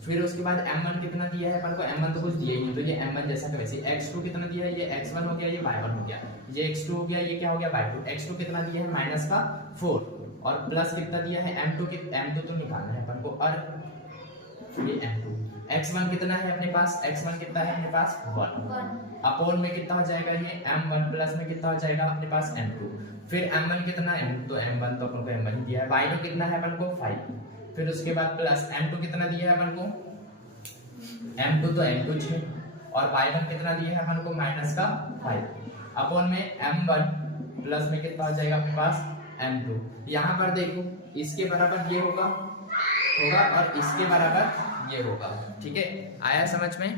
फिर उसके बाद m1 कितना दिया है अपन को, m1 तो कुछ दिया ही नहीं, तो ये m1 जैसा का वैसे। x2 कितना दिया है, ये x1 हो गया, ये y1 हो गया, ये x2 हो गया, ये क्या हो गया y2। x2 कितना दिया है माइनस का 4, और प्लस कितना दिया है m2 तो निकालना है अपन को, और ये m2। x1 कितना है अपने पास, x1 कितना है अपने पास 1 अपॉन में कितना हो जाएगा, ये m1 प्लस में कितना हो जाएगा अपने पास m2। फिर m1 कितना है, तो m1 तो अपन को m1 ही दिया है, y2 कितना है अपन को 5, फिर उसके बाद प्लस m2 कितना दिया है अपन को, m2 तो m2 है, और y1 कितना दिया है अपन को माइनस का 5 अपॉन में m1 प्लस में कितना हो जाएगा अपने पास m2। यहाँ पर देखो इसके बराबर ये होगा और इसके बराबर ये होगा। ठीक है, आया समझ में?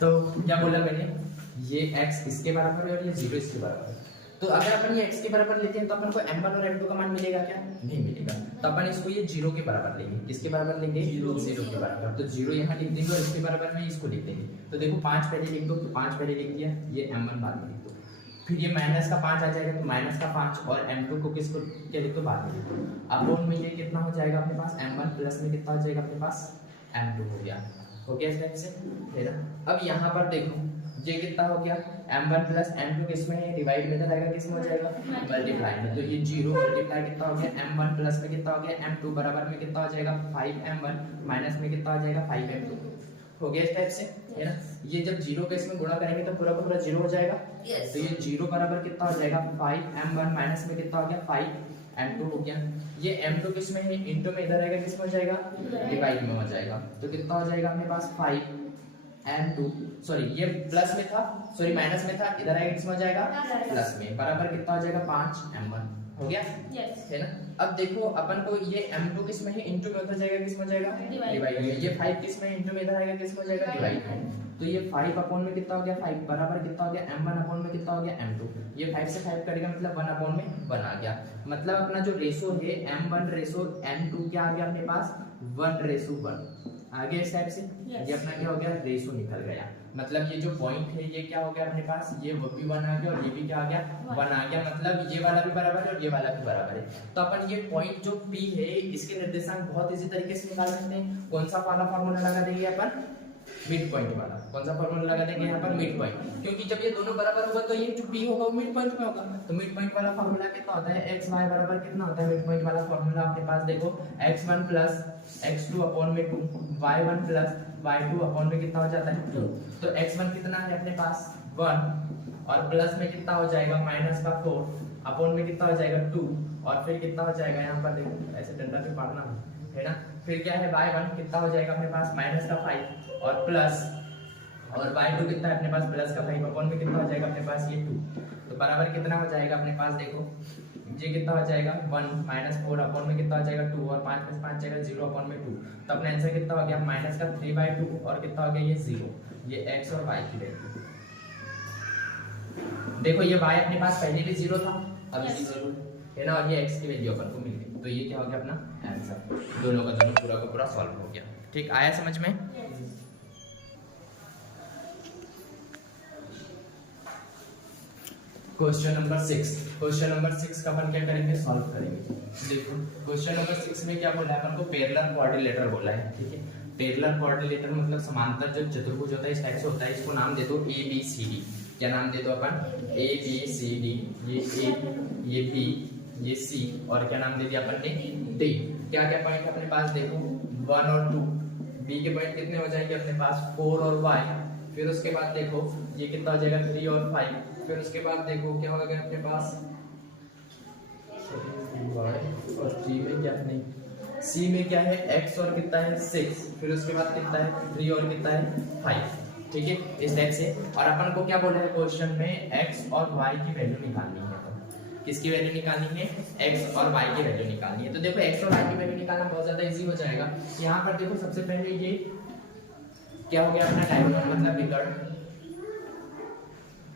तो क्या बोला मैंने, ये x इसके बराबर है और ये 0 इसके बराबर है। तो अगर अपन ये x के बराबर लेते हैं तो अपन को m1 और m2 का मान मिलेगा क्या? नहीं मिलेगा। तो अपन इसको ये 0 के बराबर लेंगे। किसके बराबर लेंगे? 0 के बराबर। तो 0 यहाँ लिख देंगे और इसके बराबर में इसको लिख देंगे। तो देखो 5 पहले लिख दो, तो 5 पहले लिख दिया, ये m1 बाद में लिख दो, फिर ये माइनस का 5 आ जाएगा, तो माइनस का 5, और m2 को किसको क्या लिख दो, बाद में लिख दो। अपॉन में ये कितना हो जाएगा अपने पास m1 प्लस में कितना हो जाएगा अपने पास m2 हो गया इस टाइप से, है ना। अब यहाँ पर देखो ये कितना हो गया, m1 प्लस m2 किसमें है, डिवाइड में रहेगा, किसमें हो जाएगा, मल्टीप्लाई में। तो ये 0 मल्टीप्लाई कितना हो गया, m1 प्लस में कितना हो गया m2 बराबर में कितना हो जाएगा 5m1 माइनस में कितना हो जाएगा 5m2 हो गया इस टाइप से, है ना। ये जब 0 के इसमें गुणा करेंगे तो पूरा का पूरा 0 हो जाएगा। तो ये 0 बराबर कितना हो जाएगा 5m1 माइनस में कितना हो गया 5m2 हो गया। ये m2 किसमें है, इंटू में इधर आएगा, किसमें हो जाएगा, डिवाइड में हो जाएगा। तो कितना हो जाएगा अपने पास 5m2, सॉरी ये प्लस में था, सॉरी माइनस में था, इधर आएगा किसमें हो जाएगा प्लस में, बराबर कितना हो जाएगा 5m1 हो गया, है ना। अब देखो अपन को ये m2 किसमें है, इंटू में उधर जाएगा, किसमें हो जाएगा डिवाइड में। ये 5 किसमें है, इंटू में इधर आएगा, किसमें हो जाएगा डिवाइड में। तो ये 5 अपॉन में कितना हो गया 5 बराबर कितना हो गया m1 अपॉन में कितना हो गया m2। ये 5 से 5 करेगा मतलब 1 अपॉन में 1 आ गया। मतलब अपना जो रेशो है m1 रेशो m2 क्या आ गया अपने पास 1:1, आगे इस टाइप से Yes. ये अपना क्या हो गया, रेशो निकल गया। मतलब ये जो पॉइंट है ये क्या हो गया अपने पास, ये वो भी 1 आ गया और ये भी क्या आ गया, 1 आ गया। मतलब ये वाला भी बराबर है और ये वाला भी बराबर है। तो अपन ये पॉइंट जो P है इसके निर्देशांक बहुत इजी तरीके से निकाल सकते हैं। कौन सा वाला फार्मूला लगा देंगे अपन, मिड पॉइंट वाला। कौन सा फार्मूला लगा देंगे यहाँ पर, मिड पॉइंट, क्योंकि जब ये दोनों बराबर होगा तो ये जो P होगा वो मिड पॉइंट में होगा। तो मिड पॉइंट वाला फार्मूला कितना होता है, x y बराबर कितना होता है मिड पॉइंट वाला फार्मूला अपने पास देखो, x1 प्लस x2 अपॉन में 2, y1 प्लस y2 अपॉन में कितना हो जाता है 2। तो x1 कितना है अपने पास 1 और प्लस में कितना हो जाएगा माइनस का 4 अपॉन में कितना हो जाएगा 2 और फिर कितना हो जाएगा यहाँ पर देखो, ऐसे डंडा पे पढ़ना है ना। फिर क्या है y1 कितना हो जाएगा अपने पास माइनस का 5 और प्लस, और y2 कितना है अपने पास प्लस का 5 अपॉन में कितना हो जाएगा अपने पास ये 2। तो बराबर कितना हो जाएगा अपने पास देखो, ये कितना हो जाएगा 1 माइनस 4 अपॉन में कितना हो जाएगा 2 और 5 में 5 जाएगा 0 अपॉन में 2। तो अपना आंसर कितना हो गया माइनस का 3/2 और कितना हो गया ये 0। ये x और y की वैल्यू देखो, ये y अपने पास पहले भी 0 था अभी भी 0 है ना, और ये x की वैल्यू अपन को मिल गई। तो ये क्या हो गया अपना आंसर, दोनों का दोनों पूरा का पूरा सॉल्व हो गया। ठीक, आया समझ में। क्वेश्चन नंबर 6, क्वेश्चन नंबर 6 का अपन क्या करेंगे, सॉल्व करेंगे। देखो क्वेश्चन नंबर 6 में क्या बोला है अपन को, पैरेलल क्वाड्रिलेटरल बोला है। ठीक है, पैरेलल क्वाड्रिलेटरल मतलब समांतर जो चतुर्भुज होता है इस टाइप से होता है। इसको नाम दे दो ए बी सी डी। क्या नाम दे दो अपन, ए बी सी डी। ये ए, ये बी, ये सी और क्या नाम दे दिया अपन ने, डी। क्या क्या पॉइंट अपने पास देखो 1 और 2, बी के पॉइंट कितने हो जाएंगे अपने पास 4 और y। फिर उसके बाद देखो ये कितना हो जाएगा 3 और 5। फिर उसके बाद देखो क्या हो गया अपने पास और सी में क्या नहीं, सी में क्या है x और कितना है 6। फिर उसके बाद कितना है 3 और कितना है 5। ठीक है, इस टाइप से। और अपन को क्या बोला है क्वेश्चन में, x और y की वैल्यू निकालनी है। तो किसकी वैल्यू निकालनी है, x और y की वैल्यू निकालनी है। तो देखो x और y की वैल्यू निकालना बहुत ज्यादा इजी हो जाएगा। यहाँ पर देखो सबसे पहले ये क्या हो गया अपना डायगोनल मतलब विकर्ण,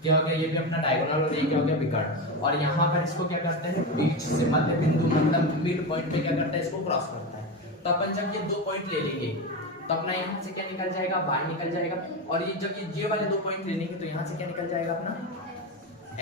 क्या हो गया ये भी अपना डायगोनल और ये क्या हो गया विकर्ण। और यहाँ पर इसको क्या करते हैं, बीच से मध्य बिंदु मतलब मिड पॉइंट पे क्या करता है, इसको क्रॉस करता है। तो अपन जब ये 2 पॉइंट ले लेंगे तो अपना यहाँ से क्या निकल जाएगा, y निकल जाएगा। और ये जब ये वाले 2 पॉइंट ले लेंगे तो यहाँ से क्या निकल जाएगा अपना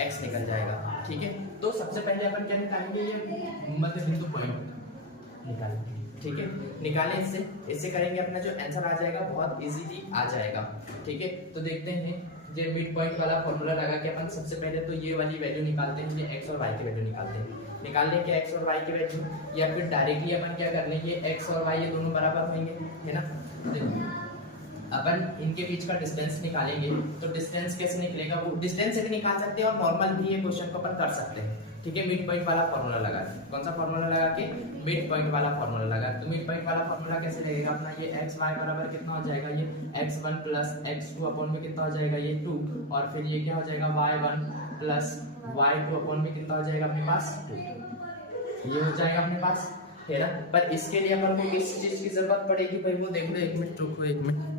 x निकल जाएगा। ठीक है, तो सबसे पहले अपन क्या निकालेंगे, ये मध्य बिंदु पॉइंट निकालेंगे। ठीक है, निकालें इससे करेंगे अपना जो आंसर आ जाएगा बहुत इजीली आ जाएगा। ठीक है, तो देखते हैं ये मिड पॉइंट वाला फॉर्मूला लगा के अपन सबसे पहले तो ये वाली वैल्यू निकालते हैं, ये x और y की वैल्यू निकालते हैं। निकाल लेंगे x और y की वैल्यू, या फिर डायरेक्टली अपन क्या कर लेंगे, x और y ये दोनों बराबर होंगे है ना। देखो अपन इनके बीच का डिस्टेंस निकालेंगे। तो डिस्टेंस कैसे निकलेगा, वो डिस्टेंस से भी निकाल सकते हैं और नॉर्मल भी ये क्वेश्चन को अपन कर सकते हैं। ठीक है, मिड पॉइंट वाला फार्मूला लगा के, कौन सा फार्मूला लगा के, मिड पॉइंट वाला फार्मूला लगा। तो मिड पॉइंट वाला फार्मूला कैसे लगेगा अपना, ये x y बराबर कितना हो जाएगा, ये x1 प्लस x2 अपॉन में कितना हो जाएगा ये 2 और फिर ये क्या हो जाएगा y1 प्लस y2 अपॉन में कितना हो जाएगा अपने पास 2। ये हो जाएगा अपने पास है ना। पर इसके लिए अपन को किस चीज की जरूरत पड़ेगी भाई, वो देख लो, 1 मिनट रुको, 1 मिनट।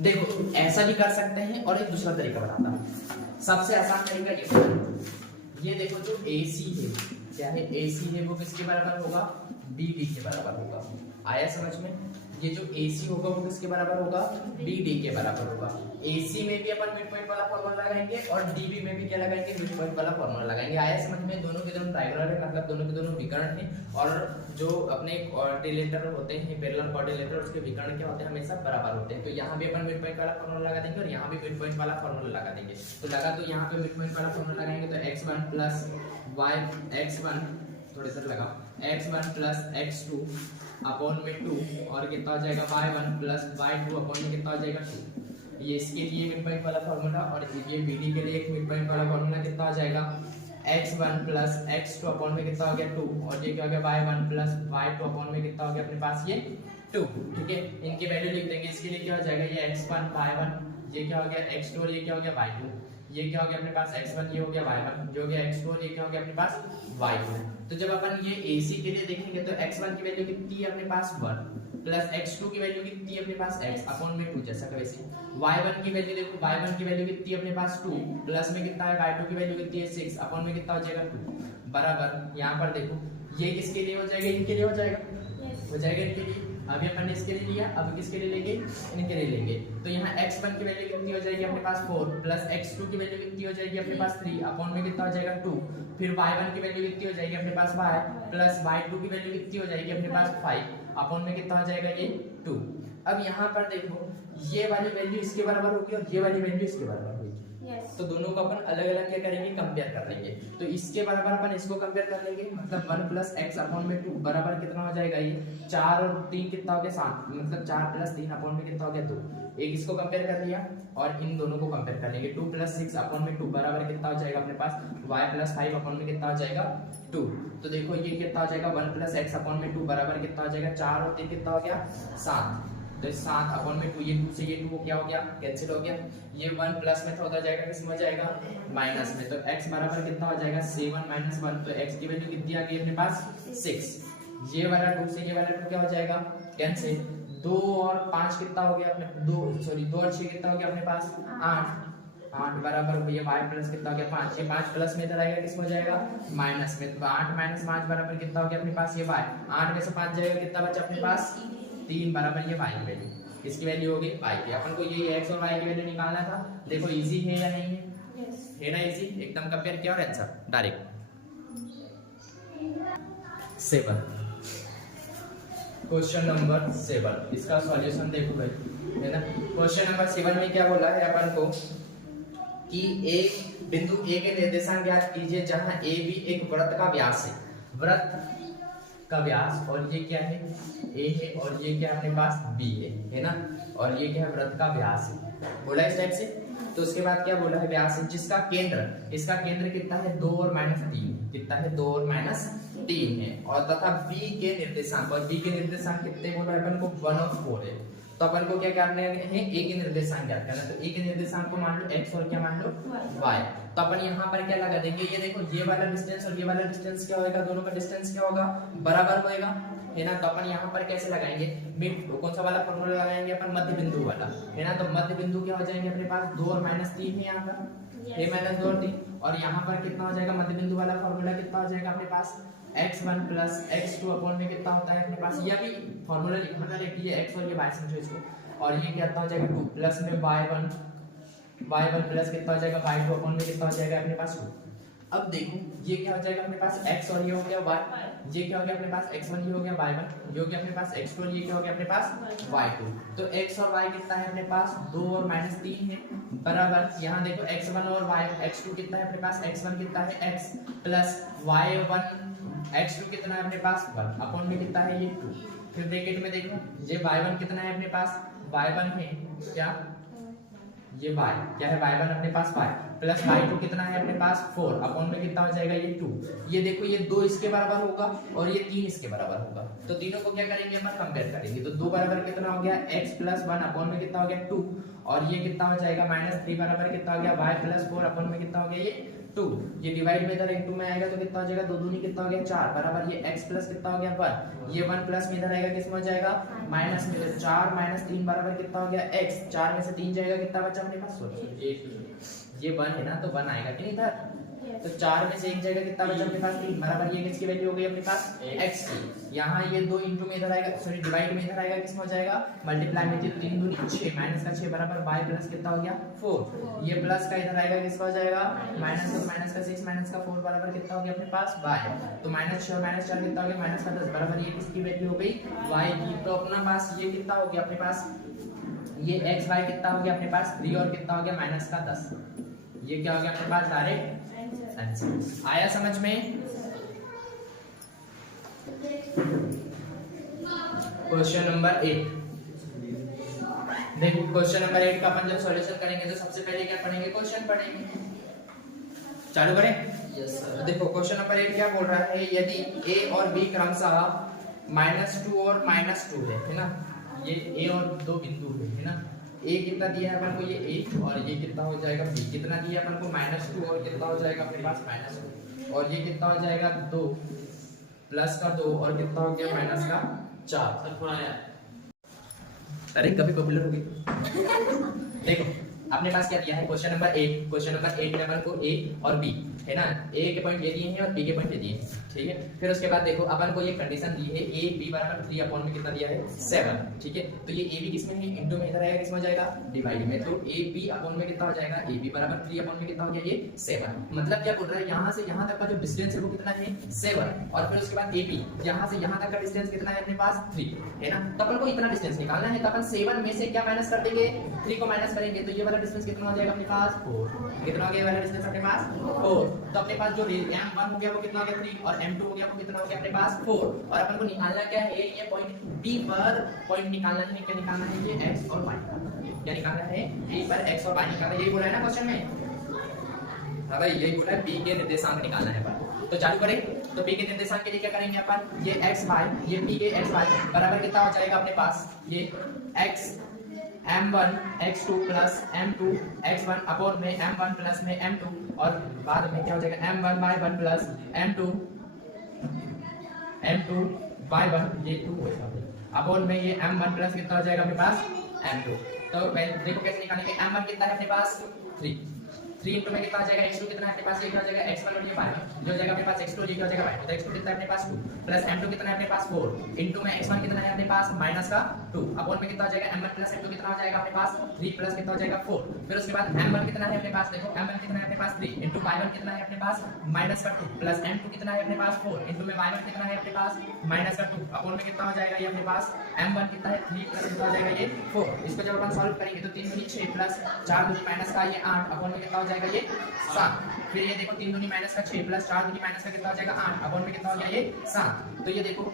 देखो ऐसा भी कर सकते हैं और एक दूसरा तरीका बताता हूँ। सबसे आसान तरीका ये देखो, जो AC है, क्या है AC है वो किसके बराबर होगा, BD के बराबर होगा। आया समझ में, ये जो AC होगा वो किसके बराबर होगा, BD के बराबर होगा। AC में भी अपन मिड पॉइंट वाला फॉर्मूला लगाएंगे और DB में भी क्या लगाएंगे, मिड पॉइंट वाला फॉर्मूला लगाएंगे। आया समझ में, दोनों के दोनों डायगोनल है मतलब दोनों के दोनों विकर्ण है। और जो अपने क्वाड्रिलेटर होते हैं, पैरेलल क्वाड्रिलेटर, उसके विकर्ण क्या होते हैं, हमेशा बराबर होते हैं। तो यहाँ भी अपन मिड पॉइंट वाला फॉर्मूला लगा देंगे और यहाँ भी मिड पॉइंट वाला फॉर्मूला लगा देंगे। तो लगा, तो यहाँ पे मिड पॉइंट वाला फॉर्मूला लगाएंगे तो x1 प्लस y, x1 थोड़े से लगाओ, x1 प्लस x2 अपॉन में 2 और कितना हो जाएगा y1 प्लस y2 अपॉन में कितना हो जाएगा 2। ये इसके लिए मिड पॉइंट वाला फॉर्मूला, और ये BD के लिए एक मिड पॉइंट वाला फॉर्मूला कितना हो जाएगा, x1 प्लस x2 अपॉन में कितना हो गया 2 और ये क्या हो गया y1 प्लस y2 अपॉन में कितना हो गया अपने पास ये 2। ठीक है, इनकी वैल्यू लिख देंगे। इसके लिए क्या हो जाएगा, ये x1 y1, ये क्या हो गया x2 और ये क्या हो गया y2। ये क्या हो गया अपने पास x1, ये हो गया y1, जो हो गया x2 और ये क्या हो गया अपने पास y2। तो जब अपन ये AC के लिए देखेंगे तो x1 की वैल्यू कितनी है अपने पास 1 प्लस x2 की वैल्यू कितनी है अपने पास x अपॉन में 2 जैसा कि वैसे। y1 की वैल्यू देखो, y1 की वैल्यू कितनी है अपने पास 2 प्लस में कितना है y2 की वैल्यू कितनी है 6 अपॉन में कितना हो जाएगा 2 बराबर। यहाँ पर देखो ये किसके लिए हो जाएगा, इनके लिए हो जाएगा, हो जाएगा इनके लिए। अभी अपन ने इसके लिए लिया, अब किसके लिए लेंगे, इनके लिए लेंगे। तो यहाँ x1 की वैल्यू कितनी हो जाएगी अपने पास 4 प्लस x2 की वैल्यू कितनी हो जाएगी अपने पास 3 अपॉन में कितना हो जाएगा 2, फिर y1 की वैल्यू कितनी हो जाएगी अपने पास y प्लस y2 की वैल्यू कितनी हो जाएगी अपने पास 5 अपॉन में कितना हो जाएगा ये 2। अब यहाँ पर देखो ये वाली वैल्यू इसके बराबर होगी और ये वाली वैल्यू इसके बराबर होगी। तो दोनों को अपन अलग अलग क्या करेंगे, कंपेयर कर लेंगे। तो इसके बराबर अपन इसको कंपेयर कर लेंगे, मतलब 1 प्लस एक्स अपॉन में 2 बराबर कितना हो जाएगा ये 4 और 3 कितना हो गया 7, मतलब 4 प्लस 3 अपॉन में कितना हो गया 2। एक इसको कंपेयर कर लिया और इन दोनों को कंपेयर कर लेंगे। 2 प्लस 6 अपॉन में 2 बराबर कितना हो जाएगा अपने पास y प्लस 5 अपॉन में कितना हो जाएगा 2। तो देखो ये कितना हो जाएगा 1 प्लस एक्स अपॉन में 2 बराबर कितना हो जाएगा 4 और 3 कितना हो गया 7। तो 7 अपॉन में 2, ये 2 से ये 2 क्या हो गया कैंसिल हो गया। ये 1 प्लस में होता जाएगा किस में हो जाएगा माइनस में। तो x बराबर कितना हो जाएगा 7 माइनस 1, तो x की वैल्यू कितनी आ गई अपने पास 6। ये वाला 2 से ये वाला 2 क्या हो जाएगा कैंसिल। 2 और 5 कितना हो गया अपने 2 और 6 कितना हो गया अपने पास 8 बराबर ये y प्लस कितना हो गया 5। ये 5 प्लस में इधर आएगा किस में हो जाएगा माइनस में। तो 8 माइनस 5 बराबर कितना हो गया अपने पास ये y। 8 में से 5 जाएगा कितना बचा अपने पास 3 बराबर ये y की वैल्यू, इसकी वैल्यू होगी y की। अपन को ये x और y की वैल्यू निकालना था। देखो इजी है या नहीं है, है ना इजी, एकदम कंपेयर किया और आंसर डायरेक्ट। 7 क्वेश्चन नंबर 7 इसका सॉल्यूशन देखो भाई, है ना। क्वेश्चन नंबर 7 में क्या बोला है अपन को कि एक बिंदु A के निर्देशांक ज्ञात कीजिए जहां a भी एक वृत्त का व्यास है। वृत्त का व्यास और ये क्या है a है और ये क्या अपने पास b है ना, और ये क्या है वृत्त का व्यास है, बोला इस टाइप से। तो उसके बाद क्या बोला है व्यास है जिसका केंद्र, इसका केंद्र कितना है 2 और -3, कितना है 2 और -3 है, और तथा b के निर्देशांक, और b के निर्देशांक कितने बोला है अपन को 1 और 4 है। तो अपन को क्या करना है a के निर्देशांक ज्ञात करना। तो a के निर्देशांक को मान लो x और क्या मान लो y। तो अपन यहाँ पर क्या लगा देंगे, ये देखो ये वाला डिस्टेंस और ये वाला डिस्टेंस क्या होगा, दोनों का डिस्टेंस क्या होगा बराबर होएगा, है ना। तो अपन यहाँ पर कैसे लगाएंगे मिड, कौन सा वाला फॉर्मूला लगाएंगे अपन मध्य बिंदु वाला, है ना। तो मध्य बिंदु क्या हो जाएंगे अपने पास 2 और -3 है यहाँ पर, a -2 और 3, और यहाँ पर कितना हो जाएगा मध्य बिंदु वाला फॉर्मूला कितना हो जाएगा अपने पास x1 प्लस x2 अपॉन में कितना होता है अपने पास, ये भी फॉर्मूला लिखना है, ये x और ये y समझो इसको, और ये कितना हो जाएगा 2 प्लस में y1 प्लस कितना हो जाएगा y2 अपॉन में कितना हो जाएगा अपने पास 2। अब देखो ये क्या हो जाएगा अपने पास x और ये हो गया y, ये क्या हो गया अपने पास x1 ये हो गया y1, ये हो गया अपने पास x2 और ये क्या हो गया अपने पास y2। तो x और y कितना है अपने पास 2 और -3 है बराबर, यहाँ देखो x1 और y x2 कितना है अपने पास, x1 कितना है x प्लस y1 x2 कितना है अपने पास 1 अपॉन में कितना है ये 2। फिर ब्रैकेट में देखो ये y1 कितना है अपने पास y1 है क्या, ये y क्या है y1 अपने पास 5 प्लस y2 कितना है अपने पास 4 अपॉन में कितना हो जाएगा ये 2। ये देखो ये 2 इसके बराबर होगा और ये 3 इसके बराबर होगा, तो तीनों को क्या करेंगे अपन कंपेयर करेंगे। तो 2 बराबर कितना हो गया x प्लस 1 अपॉन में कितना हो गया 2, और ये कितना हो जाएगा -3 बराबर कितना हो गया y प्लस 4 अपॉन में कितना हो गया ये 2। ये डिवाइड में इधर 2 में आएगा तो कितना हो जाएगा 2 दूनी कितना हो गया 4 बराबर ये x प्लस कितना हो गया 1, ये 1 प्लस में इधर आएगा किस में हो जाएगा माइनस में, तो 4 -3 बराबर कितना हो गया x, 4 में से 3 जाएगा कितना बचा अपने पास ये 1 है ना, तो 1 आएगा कि नहीं इधर, तो 4 में से 1 जाएगा कितना बचा अपने पास 3 बराबर ये किसकी वैल्यू हो गई अपने पास x की। यहाँ ये 2 इनटू में इधर आएगा, सॉरी डिवाइड में इधर आएगा किस में हो जाएगा मल्टीप्लाई में, 3 दूनी 6 माइनस का 6 बराबर y प्लस कितना हो गया 4, ये प्लस का इधर आएगा किसका हो जाएगा माइनस का 6 माइनस का 4 बराबर कितना हो गया अपने पास y। तो -6 और -4 कितना हो गया माइनस का 10 बराबर ये किसकी वैल्यू हो गई y की। तो अपना पास ये कितना हो गया अपने पास ये x y कितना हो गया अपने पास 3 और कितना हो गया माइनस का 10, ये क्या हो गया अपने पास डायरेक्ट आंसर। आया समझ में। क्वेश्चन नंबर 8 देखो, क्वेश्चन नंबर 8 का अपन जब सॉल्यूशन करेंगे तो सबसे पहले क्या पढ़ेंगे क्वेश्चन पढ़ेंगे, चालू करें। Yes sir. देखो क्वेश्चन नंबर 8 क्या बोल रहा है, यदि a और b क्रमशः -2 और -2 है ना, ये a और 2 बिंदु है ना, a कितना दिया है अपन को ये a, और ये कितना हो जाएगा b, कितना दिया है अपन को -2 और कितना हो जाएगा अपने पास -2, और ये कितना हो जाएगा 2 प्लस का 2 और कितना हो गया माइनस का 4। अरे कभी पॉपुलर होगी। देखो अपने पास क्या दिया है क्वेश्चन नंबर 8, क्वेश्चन नंबर 8 में अपन को ए और बी है ना, ए के पॉइंट ये दिए हैं और बी के पॉइंट ये दिए हैं, ठीक है। फिर उसके बाद देखो अपन को ये कंडीशन दी है ए बी बराबर 3 अपॉन में कितना दिया है 7, ठीक है। तो ये ए बी किसमें है, इनटू में इधर आएगा, किसमें हो जाएगा डिवाइड में, तो ए बी अपॉन में कितना हो जाएगा ए बी बराबर 3 अपॉन में कितना हो गया ये 7। मतलब क्या बोल रहा है, यहां से यहां तक का जो डिस्टेंस है वो कितना है 7, और फिर उसके बाद ए बी यहां से यहां तक का डिस्टेंस कितना है अपने पास 3 है ना। तो अपन को इतना डिस्टेंस निकालना है, तो अपन 7 में से क्या माइनस कर देंगे 3 को माइनस करेंगे, तो ये वाला डिस्टेंस कितना हो जाएगा अपने पास 4। कितना हो गया वाला डिस्टेंस अपने पास 4। तो अपने पास जो m1 हो गया वो कितना हो गया 3 और m2 हो गया वो कितना हो गया अपने पास 4। और अपन को निकालना क्या है, ये पॉइंट B पर पॉइंट निकालना है, क्या निकालना है ये x और y, क्या निकालना है B पर x और y निकालना है, यही बोला है ना क्वेश्चन में। हां भाई यही बोला है, B के निर्देशांक निकालना है अपन। तो चालू करें, तो B के निर्देशांक के लिए क्या करेंगे अपन, ये x y, ये B के x y बराबर कितना हो जाएगा अपने पास ये x m1 x2 plus m2 x1 upon में m1 प्लस में m2, और बाद में क्या हो जाएगा m1 y1 plus m2 y1 ये 2 होगा अपॉन में ये m1 प्लस कितना हो जाएगा अपने पास m2। तो देखो कैसे निकालेंगे, m1 कितना है अपने पास 3 इंटू में कितना आ जाएगा x2 कितना है अपने पास, ये क्या हो जाएगा x1 और ये y1 जो हो जाएगा अपने पास x2 ये क्या हो जाएगा y2, तो x2 कितना है अपने पास 2 प्लस m2 कितना है अपने पास 4 इंटू में x1 कितना है अपने पास माइनस का 2 अपॉन में कितना हो जाएगा m1 प्लस m2 कितना हो जाएगा अपने पास 3 प्लस कितना हो जाएगा 4। फिर उसके बाद m1 कितना है अपने पास, देखो m1 कितना है अपने पास 3 इंटू y1 कितना है अपने पास माइनस का 2 प्लस m2 कितना है अपने पास 4 इंटू में y1 कितना है अपने पास माइनस का 2 अपॉन में कितना हो जाएगा ये अपने पास m1 कितना है 3 प्लस कितना हो जाएगा ये 4। इसको जब अपन सॉल्व करेंगे तो 3 दूनी 6 प्लस 4 दूनी माइनस का ये 8 अपॉन में कितना हो जाएगा ये 7। फिर ये देखो 3 दूनी माइनस का 6 प्लस 4 दूनी माइनस का कितना हो जाएगा 8 अपॉन में कितना हो गया ये 7। तो ये देखो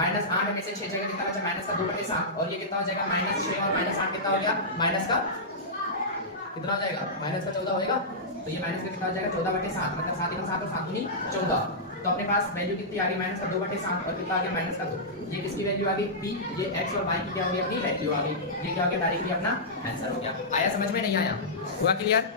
माइनस 8 में से 6 जाएगा कितना बचा माइनस का 2/7, और ये कितना हो जाएगा माइनस 6 और माइनस 8 कितना हो गया माइनस का कितना हो जाएगा माइनस का 14 होएगा। तो ये माइनस का कितना हो जाएगा 14/7, मतलब 7 और 7 और 7 दूनी 14। तो अपने पास वैल्यू कितनी आ गई माइनस का 2/7 और कितना आ गया माइनस का 2। ये किसकी वैल्यू आ गई p, ये x और y की क्या हो गई अपनी वैल्यू आ गई, ये क्या हो गया डायरेक्टली अपना आंसर हो गया। आया समझ में, नहीं आया, हुआ क्लियर।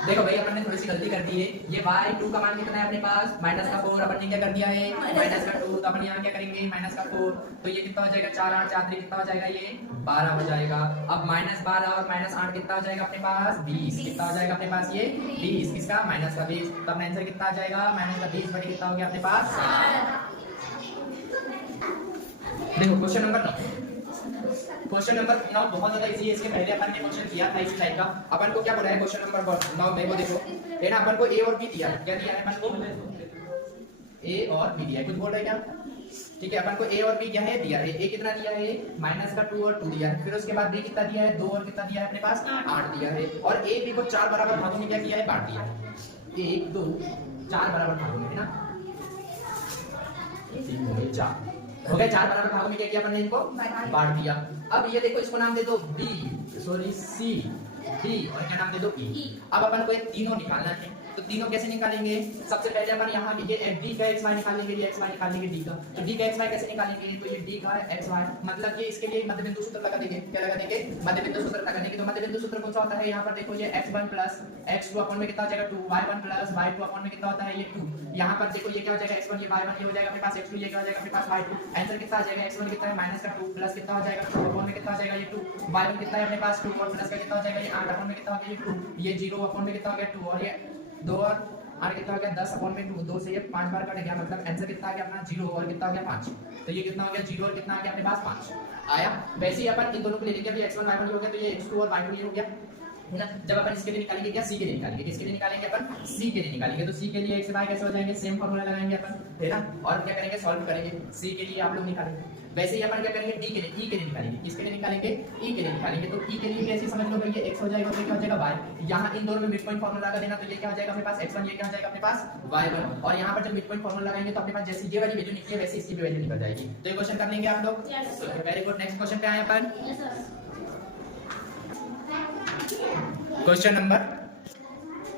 देखो भाई अपन ने थोड़ी सी गलती कर दी है, ये y2 का मान कितना है अपने पास माइनस का 4, अपन ने क्या कर दिया है माइनस का 2, तो अपन यहाँ क्या करेंगे माइनस का 4, तो ये कितना हो जाएगा 4 8 4 3 कितना हो जाएगा ये 12 हो जाएगा। अब माइनस 12 और माइनस 8 कितना हो जाएगा अपने पास 20, कितना हो जाएगा अपने पास ये 20, किसका माइनस का 20, तो अपना आंसर कितना आ जाएगा माइनस का 20 बटे कितना हो गया अपने पास। देखो क्वेश्चन नंबर 9, क्वेश्चन नंबर 9 बहुत ज्यादा इजी है, इसके पहले अपन ने क्वेश्चन किया था इसी टाइप का। अपन को क्या बोला है क्वेश्चन नंबर 9 में, वो देखो है ना, अपन को a और b दिया, क्या दिया है अपन को a और b दिया है, कुछ बोल रहे क्या, ठीक है। अपन को a और b क्या है दिया है, a कितना दिया है माइनस का 2 और 2 दिया है, फिर उसके बाद b कितना दिया है 2 और कितना दिया है अपने पास 8 दिया है, और a b को 4 बराबर भागों में क्या किया है बांट दिया है, 1 2 4 बराबर भागों में है ना, 3 हो गए 4 हो गए, 4 बराबर भागों में क्या किया अपन ने इनको बांट दिया। अब ये देखो इसको नाम दे दो C D और क्या नाम दे दो E। अब अपन को ये तीनों निकालना है, तो तीनों कैसे निकालेंगे, सबसे पहले अपन यहाँ ये D का xy निकालेंगे, ये xy निकालेंगे D का, तो D का xy कैसे निकालेंगे, तो ये D का xy मतलब ये इसके लिए मध्य बिंदु सूत्र लगा देंगे, क्या लगा देंगे मध्य बिंदु सूत्र लगा देंगे। तो मध्य बिंदु सूत्र कौन सा होता है, यहाँ पर देखो ये x1 प्लस x2 अपॉन में कितना हो जाएगा 2, y1 प्लस y2 अपॉन में कितना होता है ये 2, यहाँ पर देखो ये क्या हो जाएगा x1 ये y1 ये हो जाएगा अपने पास x2 ये क्या हो जाएगा अपने पास y2, आंसर कितना आ जाएगा x1 कितना है माइनस का 2 प्लस कितना हो जाएगा 2 अपॉन में कितना हो जाएगा ये 2, y1 कितना है अपने पास 2 और प्लस का कितना हो जाएगा ये 8 अपॉन में कितना हो गया ये 2, ये 0 अपॉन में कितना हो गया 2 और ये 2 और 8 कितना हो गया 10 अपॉन में 2, 2 से ये 5 बार कट गया, मतलब आंसर कितना आ गया अपना 0 और कितना हो गया 5, तो ये कितना हो गया 0 और कितना आ गया अपने पास 5 आया। वैसे ही अपन इन दोनों को ले लेंगे, अभी x1 y1 ये हो गया, तो ये x2 और y2 ये हो गया है ना। जब अपन इसके लिए निकालेंगे क्या, c के लिए निकालेंगे, किसके लिए निकालेंगे अपन c के लिए निकालेंगे, तो c के लिए x से y कैसे हो जाएंगे, सेम फार्मूला लगाएंगे अपन है ना, और क्या करेंगे सॉल्व करेंगे, c के लिए आप लोग निकालेंगे। वैसे ही अपन क्या करेंगे d के लिए e के लिए निकालेंगे, किसके लिए निकालेंगे e के लिए निकालेंगे, तो e के लिए कैसे समझ लो भाई, ये x हो जाएगा तो क्या हो जाएगा y, यहाँ इन दोनों में मिड पॉइंट फार्मूला लगा देना, तो ये क्या हो जाएगा अपने पास x1 ये क्या हो जाएगा अपने पास y1, और यहाँ पर जब मिड पॉइंट फार्मूला लगाएंगे तो अपने पास जैसे ये वाली वैल्यू निकली है वैसे इसकी भी वैल्यू निकल जाएगी। तो ये क्वेश्चन कर लेंगे आप लोग, वेरी गुड। नेक्स्ट क्वेश्चन पे आए अपन, क्वेश्चन नंबर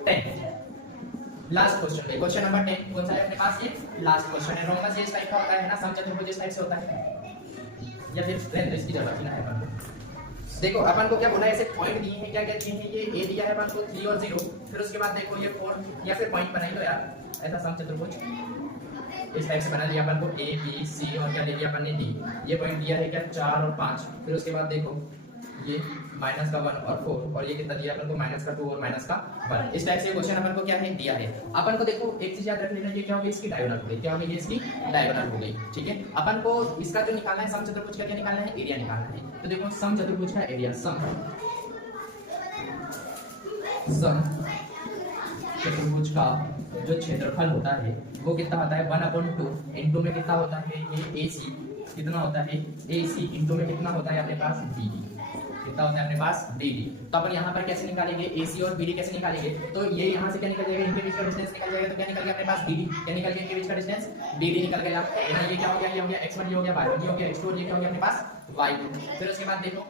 10, लास्ट क्वेश्चन पे, क्वेश्चन नंबर 10 कौन सा है अपने पास, ये लास्ट क्वेश्चन है। रोमन जिस टाइप का होता है ना, समचतुर्भुज जिस टाइप से होता है, या फिर लेंथ इसकी जरूरत ही ना है अपन को। देखो अपन को क्या बोला है, ऐसे पॉइंट दिए हैं, क्या क्या दिए हैं, ये a दिया है अपन को 3 और 0, फिर उसके बाद देखो ये 4, या फिर पॉइंट बनाई लो यार, ऐसा समचतुर्भुज इस टाइप से बना दिया अपन को a b c और क्या दे दिया अपन ने d, ये पॉइंट दिया है क्या 4 और 5, फिर उसके बाद देखो ये माइनस का 1 और 4, और ये कितना दिया अपन को माइनस का 2 और माइनस का 1। इस टाइप से क्वेश्चन अपन को क्या है दिया है। अपन को देखो एक चीज याद रख लेना, ये क्या हो गई इसकी डायगोनल हो गई, क्या हो गई ये इसकी डायगोनल हो गई, ठीक है। अपन को इसका जो निकालना है समचतुर्भुज का क्या निकालना है, एरिया निकालना है। तो देखो समचतुर्भुज का एरिया, चतुर्भुज का जो क्षेत्रफल होता है वो कितना होता है 1/2 इंटू में कितना होता है ये AC, कितना होता है AC इंटू में कितना होता है अपने पास BD, कितना होता है अपने पास BD। तो अपन यहाँ पर कैसे निकालेंगे AC और BD कैसे निकालेंगे, तो ये यहाँ से क्या निकल जाएगा, इनके बीच का डिस्टेंस निकल जाएगा, तो क्या निकल गया अपने पास BD, क्या निकल गया इनके बीच का डिस्टेंस BD निकल गया। ये क्या हो गया, ये हो गया x1, ये हो गया y1, ये हो गया x2 और ये क्या हो गया अपने पास y2। फिर उसके बाद देखो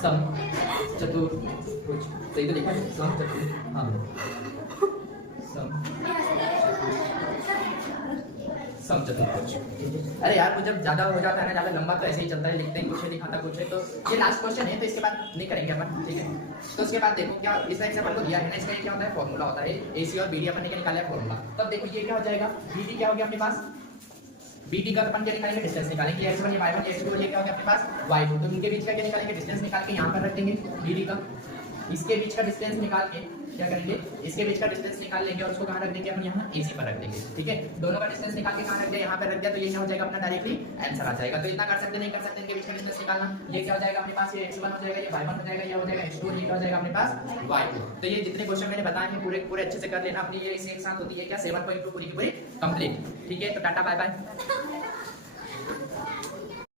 सम चतुर्भुज, सही तो लिखा है सम चतुर्भुज, हाँ सम चतुर्भुज। अरे यार वो जब ज्यादा हो जाता है ना, ज्यादा लंबा तो ऐसे ही चलता है, लिखते हैं कुछ है दिखाता कुछ है। तो ये लास्ट क्वेश्चन है तो इसके बाद नहीं करेंगे अपन, ठीक है। तो उसके बाद देखो क्या इस टाइप से अपन को दिया है ना, इसका क्या होता है फॉर्मूला होता है AC और BD अपन ने क्या निकाला है फॉर्मूला। तब देखो ये क्या हो जाएगा BD क्या हो गया अपने पास, BD का अपन क्या निकालेंगे डिस्टेंस निकालेंगे, x1 ये y1 ये x2 ये क्या हो गया अपने पास y2। तो इनके बीच का क्या निकालेंगे डिस्टेंस निकाल के यहाँ पर रख देंगे BD का, इसके बीच का डिस्टेंस निकाल के क्या करेंगे, इसके बीच का डिस्टेंस निकाल लेंगे और उसको कहाँ रख देंगे अपन यहाँ AC पर रख देंगे, ठीक है। दोनों का डिस्टेंस निकाल के कहाँ रख दिया, यहाँ पर रख दिया, तो ये क्या हो जाएगा अपना डायरेक्टली आंसर आ जाएगा। तो इतना कर सकते नहीं कर सकते इनके बीच का डिस्टेंस निकालना। ये क्या हो जाएगा अपने पास, ये x1 हो जाएगा, ये y1 हो जाएगा, ये हो जाएगा x2 और ये क्या हो जाएगा अपने पास y2। तो ये जितने क्वेश्चन मैंने बताए हैं पूरे पूरे अच्छे से कर लेना अपनी, ये इसी एक साथ होती है क्या 7.2 पूरी की पूरी कंप्लीट, ठीक है। तो टाटा बाय बाय।